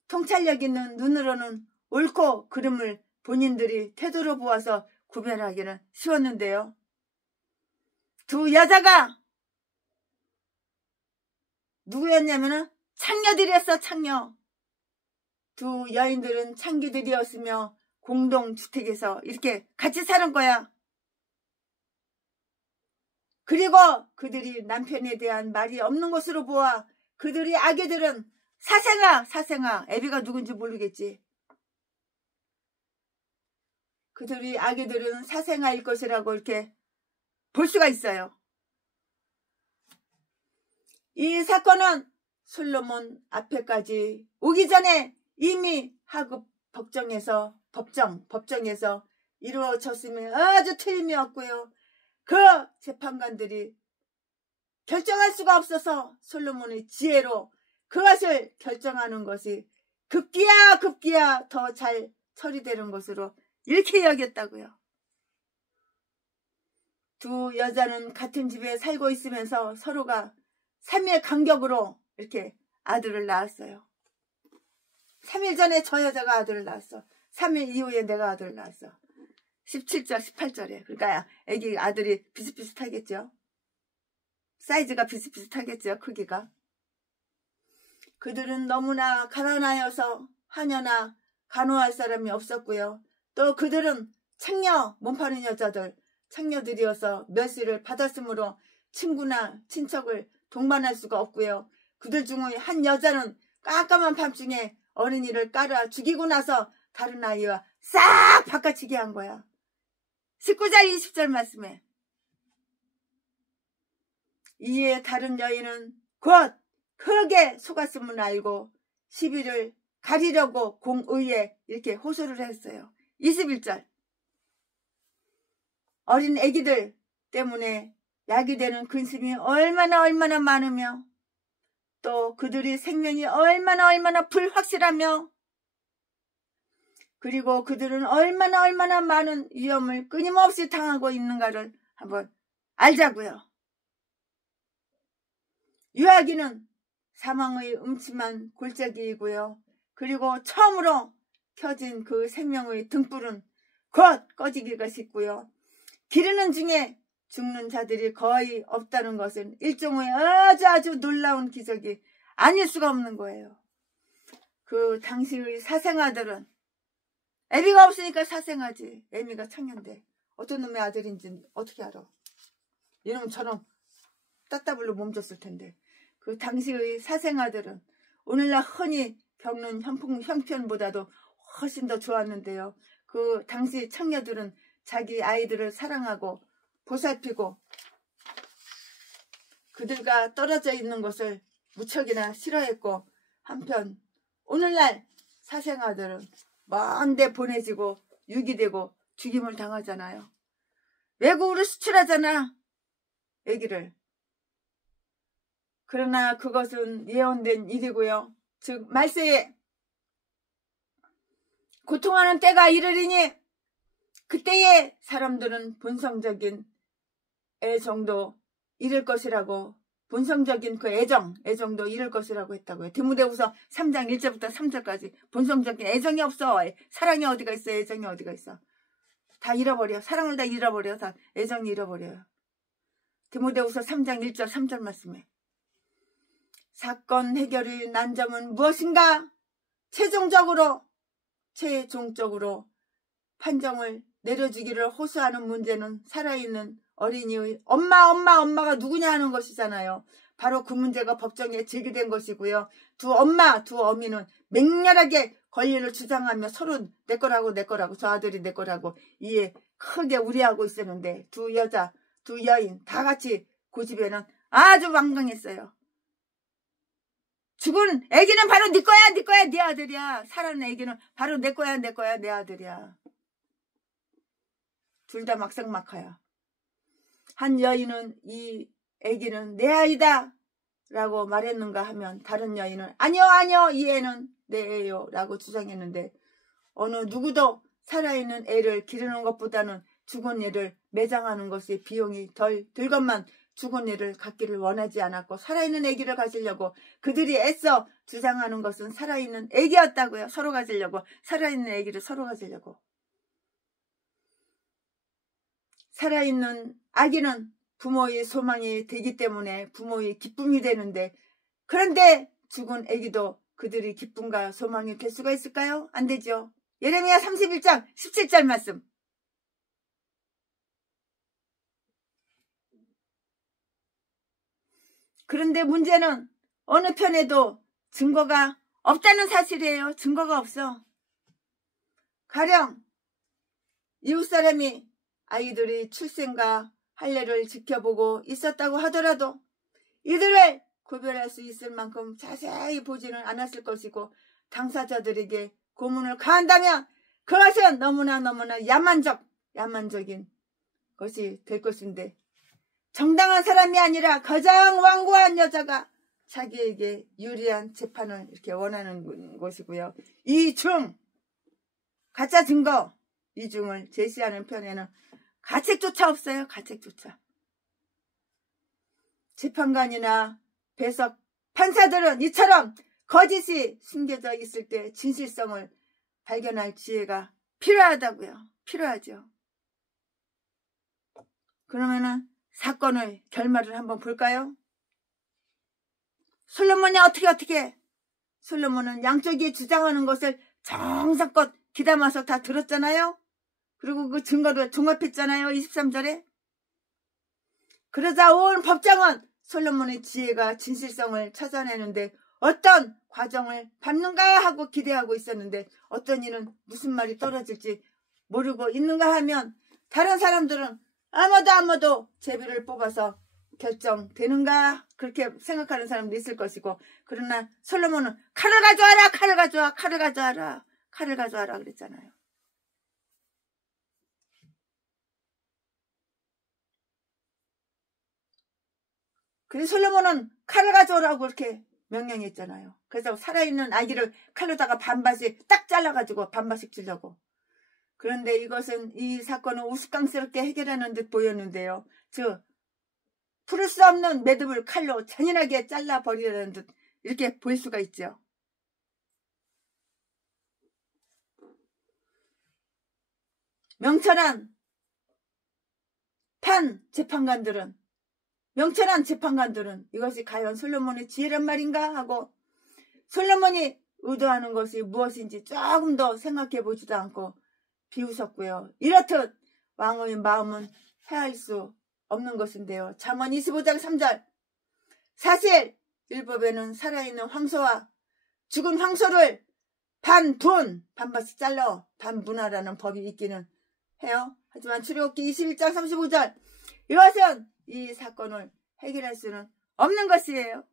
통찰력 있는 눈으로는 옳고 그름을 본인들이 태도로 보아서 구별하기는 쉬웠는데요. 두 여자가 누구였냐면은 창녀들이었어. 창녀. 두 여인들은 창기들이었으며 공동주택에서 이렇게 같이 사는 거야. 그리고 그들이 남편에 대한 말이 없는 것으로 보아 그들의 아기들은 사생아 애비가 누군지 모르겠지. 그들의 아기들은 사생아일 것이라고 이렇게 볼 수가 있어요. 이 사건은 솔로몬 앞에까지 오기 전에 이미 하급 법정에서 이루어졌으면 아주 틀림이 없고요. 그 재판관들이 결정할 수가 없어서 솔로몬의 지혜로 그것을 결정하는 것이 급기야 더 잘 처리되는 것으로 이렇게 여겼다고요. 두 여자는 같은 집에 살고 있으면서 서로가 3일 간격으로 이렇게 아들을 낳았어요. 3일 전에 저 여자가 아들을 낳았어. 3일 이후에 내가 아들을 낳았어. 17절, 18절에. 그러니까 아들이 비슷비슷하겠죠. 사이즈가 비슷비슷하겠죠. 크기가. 그들은 너무나 가난하여서 하녀나 간호할 사람이 없었고요. 또 그들은 창녀, 몸파는 여자들, 창녀들이어서 멸시를 받았으므로 친구나 친척을 동반할 수가 없고요. 그들 중의 한 여자는 깜깜한 밤중에 어린이를 깔아 죽이고 나서 다른 아이와 싹 바꿔치기 한 거야. 19절 20절 말씀에 이에 다른 여인은 곧 크게 속았음을 알고 시비를 가리려고 공의에 이렇게 호소를 했어요. 21절 어린 아기들 때문에 야기되는 근심이 얼마나 많으며 또 그들이 생명이 얼마나 불확실하며 그리고 그들은 얼마나 많은 위험을 끊임없이 당하고 있는가를 한번 알자고요. 유아기는 사망의 음침한 골짜기이고요. 그리고 처음으로 켜진 그 생명의 등불은 곧 꺼지기가 쉽고요. 기르는 중에 죽는 자들이 거의 없다는 것은 일종의 아주 놀라운 기적이 아닐 수가 없는 거예요. 그 당시의 사생아들은 애비가 없으니까 사생아지. 애미가 창녀인데 어떤 놈의 아들인지 어떻게 알아? 이놈처럼 따따블로 몸졌을 텐데 그 당시의 사생아들은 오늘날 흔히 겪는 형편보다도 훨씬 더 좋았는데요. 그 당시 창녀들은 자기 아이들을 사랑하고 보살피고 그들과 떨어져 있는 것을 무척이나 싫어했고 한편 오늘날 사생아들은 먼데 보내지고 유기되고 죽임을 당하잖아요. 외국으로 수출하잖아. 애기를. 그러나 그것은 예언된 일이고요. 즉 말세에 고통하는 때가 이르리니 그때에 사람들은 본성적인 애정도 잃을 것이라고 본성적인 그 애정도 잃을 것이라고 했다고요. 디모데후서 3장 1절부터 3절까지 본성적인 애정이 없어. 사랑이 어디가 있어. 애정이 어디가 있어. 다 잃어버려. 사랑을 다 잃어버려. 다 애정이 잃어버려요. 디모데후서 3장 1절 3절 말씀에 사건 해결의 난점은 무엇인가? 최종적으로 판정을 내려주기를 호소하는 문제는 살아있는 어린이의 엄마가 누구냐 하는 것이잖아요. 바로 그 문제가 법정에 제기된 것이고요. 두 어미는 맹렬하게 권리를 주장하며 서로 내 거라고 저 아들이 내 거라고 이에 크게 우려하고 있었는데 두 여인 다 같이 그 집에는 아주 완강했어요. 죽은 애기는 바로 네 거야 네 아들이야. 살아난 애기는 바로 내 거야 내 아들이야. 둘 다 막상막하야. 한 여인은 이 애기는 내 아이다 라고 말했는가 하면 다른 여인은 아니요 이 애는 내 애요 라고 주장했는데 어느 누구도 살아있는 애를 기르는 것보다는 죽은 애를 매장하는 것이 비용이 덜 들건만 죽은 애를 갖기를 원하지 않았고 살아있는 애기를 가지려고 그들이 애써 주장하는 것은 살아있는 애기였다고요. 서로 가지려고. 살아있는 애기를 서로 가지려고. 살아있는 아기는 부모의 소망이 되기 때문에 부모의 기쁨이 되는데 그런데 죽은 아기도 그들이 기쁨과 소망이 될 수가 있을까요? 안 되죠. 예레미야 31장 17절 말씀. 그런데 문제는 어느 편에도 증거가 없다는 사실이에요. 증거가 없어. 가령 이웃 사람이 아이들이 출생과 할례를 지켜보고 있었다고 하더라도 이들을 구별할 수 있을 만큼 자세히 보지는 않았을 것이고 당사자들에게 고문을 가한다면 그것은 너무나 야만적인 것이 될 것인데 정당한 사람이 아니라 가장 완고한 여자가 자기에게 유리한 재판을 이렇게 원하는 것이고요. 가짜 증거 이중을 제시하는 편에는 가책조차 없어요. 가책조차. 재판관이나 배석 판사들은 이처럼 거짓이 숨겨져 있을 때 진실성을 발견할 지혜가 필요하다고요. 필요하죠. 그러면은 사건의 결말을 한번 볼까요? 솔로몬이 어떻게 솔로몬은 양쪽이 주장하는 것을 정성껏 귀담아서 다 들었잖아요. 그리고 그 증거를 종합했잖아요. 23절에. 그러자 온 법정은 솔로몬의 지혜가 진실성을 찾아내는데 어떤 과정을 밟는가 하고 기대하고 있었는데 어떤 이는 무슨 말이 떨어질지 모르고 있는가 하면 다른 사람들은 아무도 제비를 뽑아서 결정되는가 그렇게 생각하는 사람도 있을 것이고 그러나 솔로몬은 칼을 가져와라 그랬잖아요. 그래서 솔로몬은 칼을 가져오라고 이렇게 명령했잖아요. 그래서 살아있는 아기를 칼로다가 반바씩 딱 잘라가지고 반바씩 찌려고. 그런데 이 사건은 우스꽝스럽게 해결하는 듯 보였는데요. 풀을 수 없는 매듭을 칼로 잔인하게 잘라버리려는 듯 이렇게 보일 수가 있죠. 명철한 재판관들은 이것이 과연 솔로몬의 지혜란 말인가 하고 솔로몬이 의도하는 것이 무엇인지 조금 더 생각해 보지도 않고 비웃었고요. 이렇듯 왕의 마음은 헤아릴 수 없는 것인데요. 잠언 25장 3절 사실 율법에는 살아있는 황소와 죽은 황소를 반바씩 잘라 반분하라는 법이 있기는 해요. 하지만 출애굽기 21장 35절 이것은 이 사건을 해결할 수는 없는 것이에요.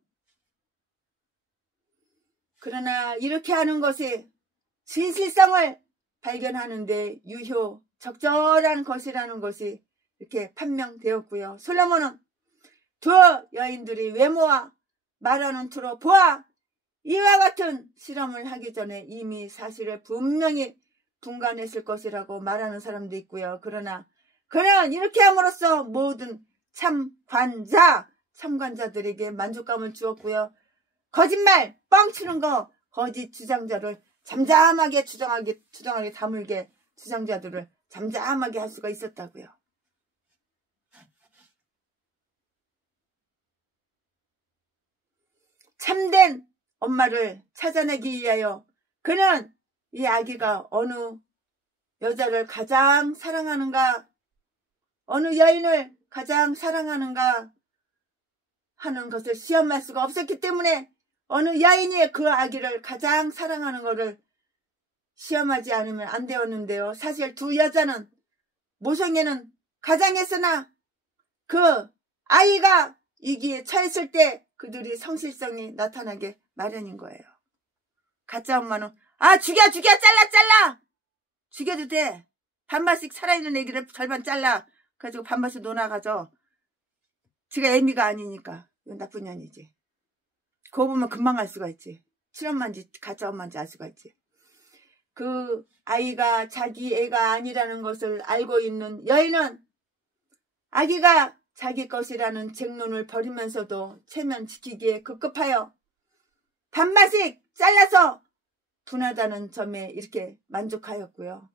그러나 이렇게 하는 것이 진실성을 발견하는데 적절한 것이라는 것이 이렇게 판명되었고요. 솔로몬은 두 여인들이 외모와 말하는 투로 보아 이와 같은 실험을 하기 전에 이미 사실을 분명히 분간했을 것이라고 말하는 사람도 있고요. 그러나 그는 이렇게 함으로써 모든 참관자들에게 만족감을 주었고요. 거짓말, 뻥치는 거, 거짓 주장자를 잠잠하게 주장하게 다물게 주장자들을 잠잠하게 할 수가 있었다고요. 참된 엄마를 찾아내기 위하여 그는 이 아기가 어느 여자를 가장 사랑하는가, 어느 여인을 가장 사랑하는가 하는 것을 시험할 수가 없었기 때문에 어느 여인이 그 아기를 가장 사랑하는 것을 시험하지 않으면 안 되었는데요. 사실 두 여자는 모성애는 가장했으나 그 아이가 위기에 처했을 때 그들이 성실성이 나타나게 마련인 거예요. 가짜 엄마는 죽여 잘라 죽여도 돼. 반바씩 살아있는 애기를 절반 잘라 가지고 반바씩 놓아가죠. 지가 애미가 아니니까 이건 나쁜 년이지. 그거 보면 금방 알 수가 있지. 친엄마인지 가짜 엄마인지 알 수가 있지. 그 아이가 자기 애가 아니라는 것을 알고 있는 여인은 아기가 자기 것이라는 쟁론을 버리면서도 체면 지키기에 급급하여 반바씩 잘라서 분하다는 점에 이렇게 만족하였고요.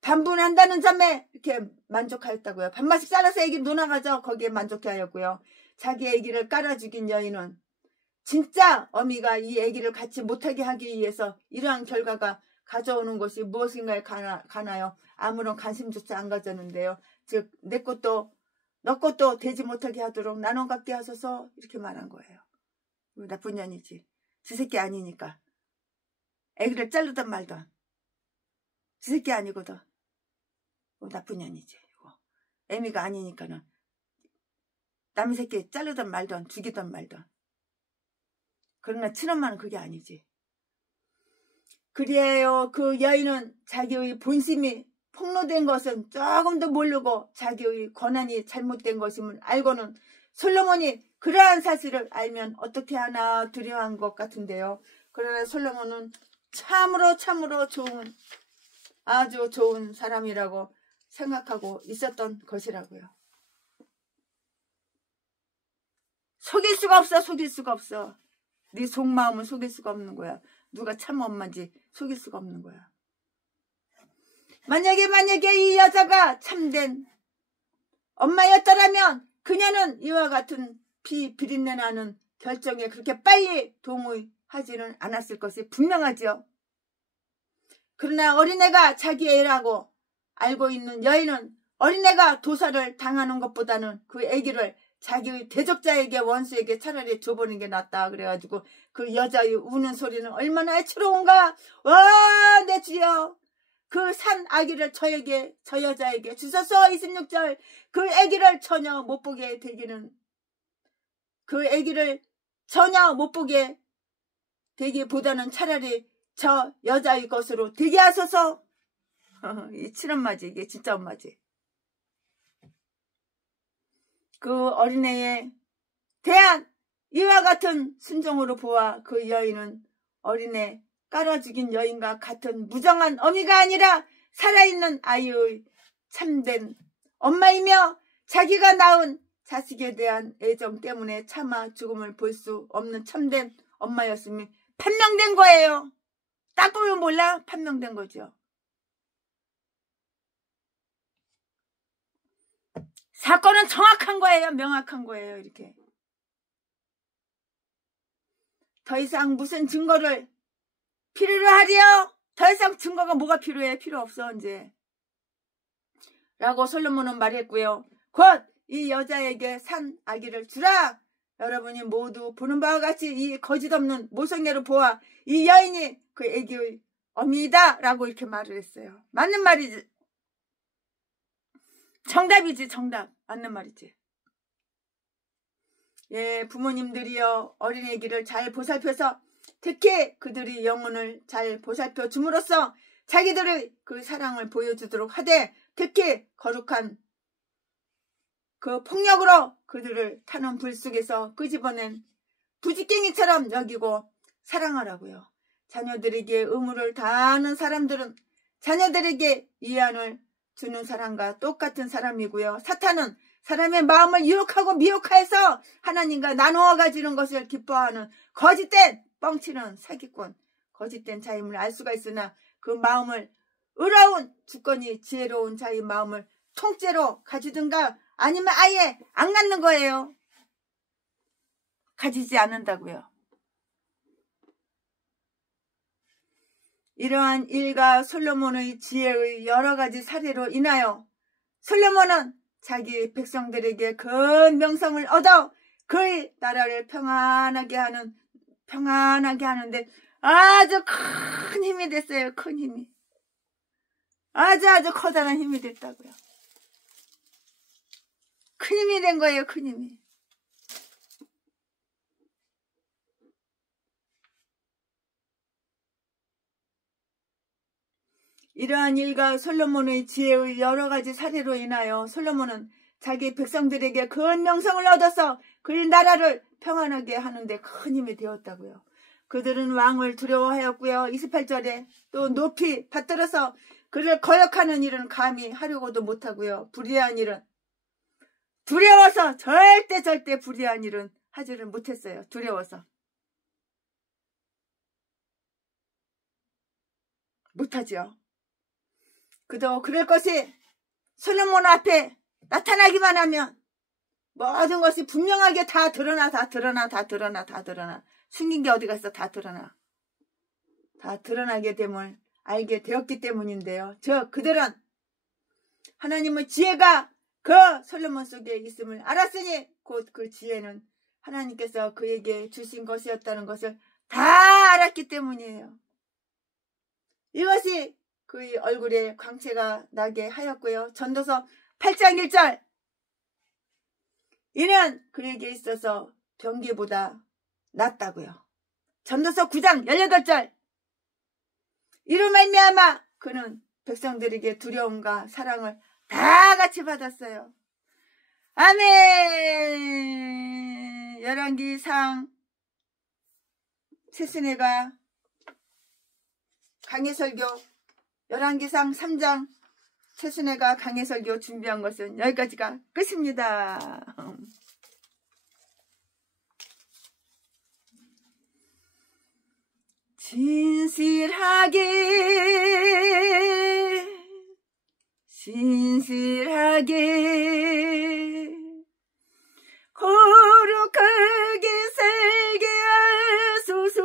반분한다는 점에 이렇게 만족하였다고요. 반바씩 잘라서 애기 놓아가죠. 거기에 만족하였고요. 자기 애기를 깔아 죽인 여인은 진짜 어미가 이 애기를 갖지 못하게 하기 위해서 이러한 결과가 가져오는 것이 무엇인가에 가나요? 아무런 관심조차 안 가졌는데요. 즉 내 것도 너 것도 되지 못하게 하도록 나눠 갖게 하소서 이렇게 말한 거예요. 나쁜 년이지. 지 새끼 아니니까. 애기를 자르든 말든 지 새끼 아니거든. 나쁜 년이지. 애미가 아니니까는 남의 새끼 자르든 말든 죽이든 말든 그러나 친엄마는 그게 아니지. 그리하여 그 여인은 자기의 본심이 폭로된 것은 조금도 모르고 자기의 권한이 잘못된 것임을 알고는 솔로몬이 그러한 사실을 알면 어떻게 하나 두려워한 것 같은데요. 그러나 솔로몬은 참으로 좋은, 아주 좋은 사람이라고 생각하고 있었던 것이라고요. 속일 수가 없어. 네 속마음은 속일 수가 없는 거야. 누가 참 엄마인지 속일 수가 없는 거야. 만약에 이 여자가 참된 엄마였더라면 그녀는 이와 같은 비린내 나는 결정에 그렇게 빨리 동의하지는 않았을 것이 분명하죠. 그러나 어린애가 자기 애라고 알고 있는 여인은 어린애가 도살을 당하는 것보다는 그 애기를 자기의 대적자에게, 원수에게 차라리 줘보는 게 낫다. 그래가지고 그 여자의 우는 소리는 얼마나 애처로운가. 와, 내 주여, 그 산 아기를 저 여자에게 주소서. 26절, 그 아기를 전혀 못 보게 되기는, 그 아기를 전혀 못 보게 되기보다는 차라리 저 여자의 것으로 되게 하소서. 이 친엄마지. 이게 진짜 엄마지. 그 어린애에 대한 이와 같은 순종으로 보아 그 여인은 어린애 깔아 죽인 여인과 같은 무정한 어미가 아니라 살아있는 아이의 참된 엄마이며 자기가 낳은 자식에 대한 애정 때문에 차마 죽음을 볼 수 없는 참된 엄마였음이 판명된 거예요. 딱 보면 몰라? 판명된 거죠. 사건은 정확한 거예요. 명확한 거예요. 이렇게. 더 이상 무슨 증거를 필요로 하리요? 더 이상 증거가 뭐가 필요해? 필요 없어 이제. 라고 솔로몬은 말했고요. 곧 이 여자에게 산 아기를 주라. 여러분이 모두 보는 바와 같이 이 거짓없는 모성애로 보아 이 여인이 그 아기의 어미이다 라고 이렇게 말을 했어요. 맞는 말이지. 정답이지. 정답. 맞는 말이지. 예, 부모님들이여 어린 아기를 잘 보살펴서 특히 그들의 영혼을 잘 보살펴 줌으로써 자기들의 그 사랑을 보여주도록 하되, 특히 거룩한 그 폭력으로 그들을 타는 불 속에서 끄집어낸 부지깽이처럼 여기고 사랑하라고요. 자녀들에게 의무를 다하는 사람들은 자녀들에게 위안을 주는 사람과 똑같은 사람이고요. 사탄은 사람의 마음을 유혹하고 미혹해서 하나님과 나누어 가지는 것을 기뻐하는 거짓된 뻥치는 사기꾼, 거짓된 자임을 알 수가 있으나 그 마음을 의로운 주권이 지혜로운 자의 마음을 통째로 가지든가 아니면 아예 안 갖는 거예요. 가지지 않는다고요. 이러한 일과 솔로몬의 지혜의 여러 가지 사례로 인하여 솔로몬은 자기 백성들에게 큰 명성을 얻어 그의 나라를 평안하게 하는데 아주 큰 힘이 됐어요. 큰 힘이. 아주 커다란 힘이 됐다고요. 큰 힘이 된 거예요. 큰 힘이. 이러한 일과 솔로몬의 지혜의 여러 가지 사례로 인하여 솔로몬은 자기 백성들에게 큰 명성을 얻어서 그의 나라를 평안하게 하는데 큰 힘이 되었다고요. 그들은 왕을 두려워하였고요. 28절에 또 높이 받들어서 그를 거역하는 일은 감히 하려고도 못하고요. 불의한 일은 두려워서 절대 불의한 일은 하지를 못했어요. 두려워서. 못하죠. 그도 그럴 것이 솔로몬 앞에 나타나기만 하면 모든 것이 분명하게 다 드러나. 숨긴 게 어디 갔어? 다 드러나게 됨을 알게 되었기 때문인데요. 그들은 하나님의 지혜가 그 솔로몬 속에 있음을 알았으니 곧 그 지혜는 하나님께서 그에게 주신 것이었다는 것을 다 알았기 때문이에요. 이것이 그의 얼굴에 광채가 나게 하였고요. 전도서 8장 1절, 이는 그에게 있어서 병기보다 낫다고요. 전도서 9장 18절. 이로 말미암아 그는 백성들에게 두려움과 사랑을 다 같이 받았어요. 아멘. 열왕기상 최순애가 강해설교, 열왕기상 3장 최순애가 강해설교 준비한 것은 여기까지가 끝입니다. 신실하게 거룩하게 살게 하소서.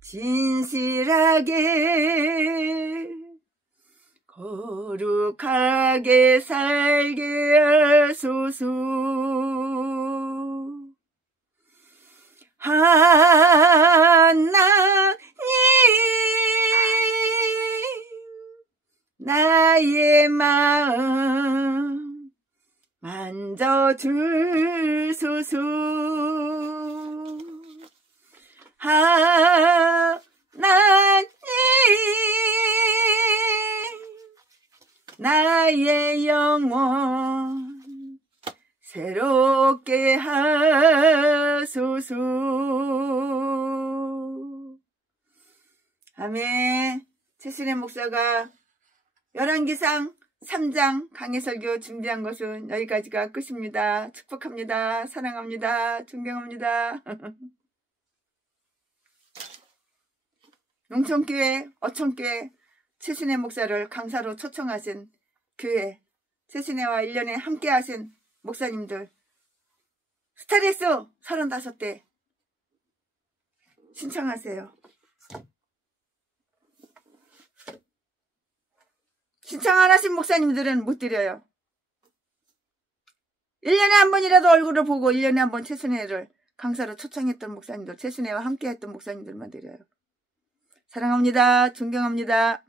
진실하게 거룩하게 살게 하소서. 하나님 나의 마음 만져주소서. 하나님 나의 영혼 새롭게 하소서. 아멘. 최순애 목사가 열왕기상 3장 강해설교 준비한 것은 여기까지가 끝입니다. 축복합니다. 사랑합니다. 존경합니다. 농촌교회, 어촌교회 최순애 목사를 강사로 초청하신 교회, 최순애와 1년에 함께 하신 목사님들, 스타렉스 35대 신청하세요. 신청 안 하신 목사님들은 못 드려요. 1년에 한 번이라도 얼굴을 보고 1년에 한 번 최순애를 강사로 초청했던 목사님들, 최순애와 함께 했던 목사님들만 드려요. 사랑합니다. 존경합니다.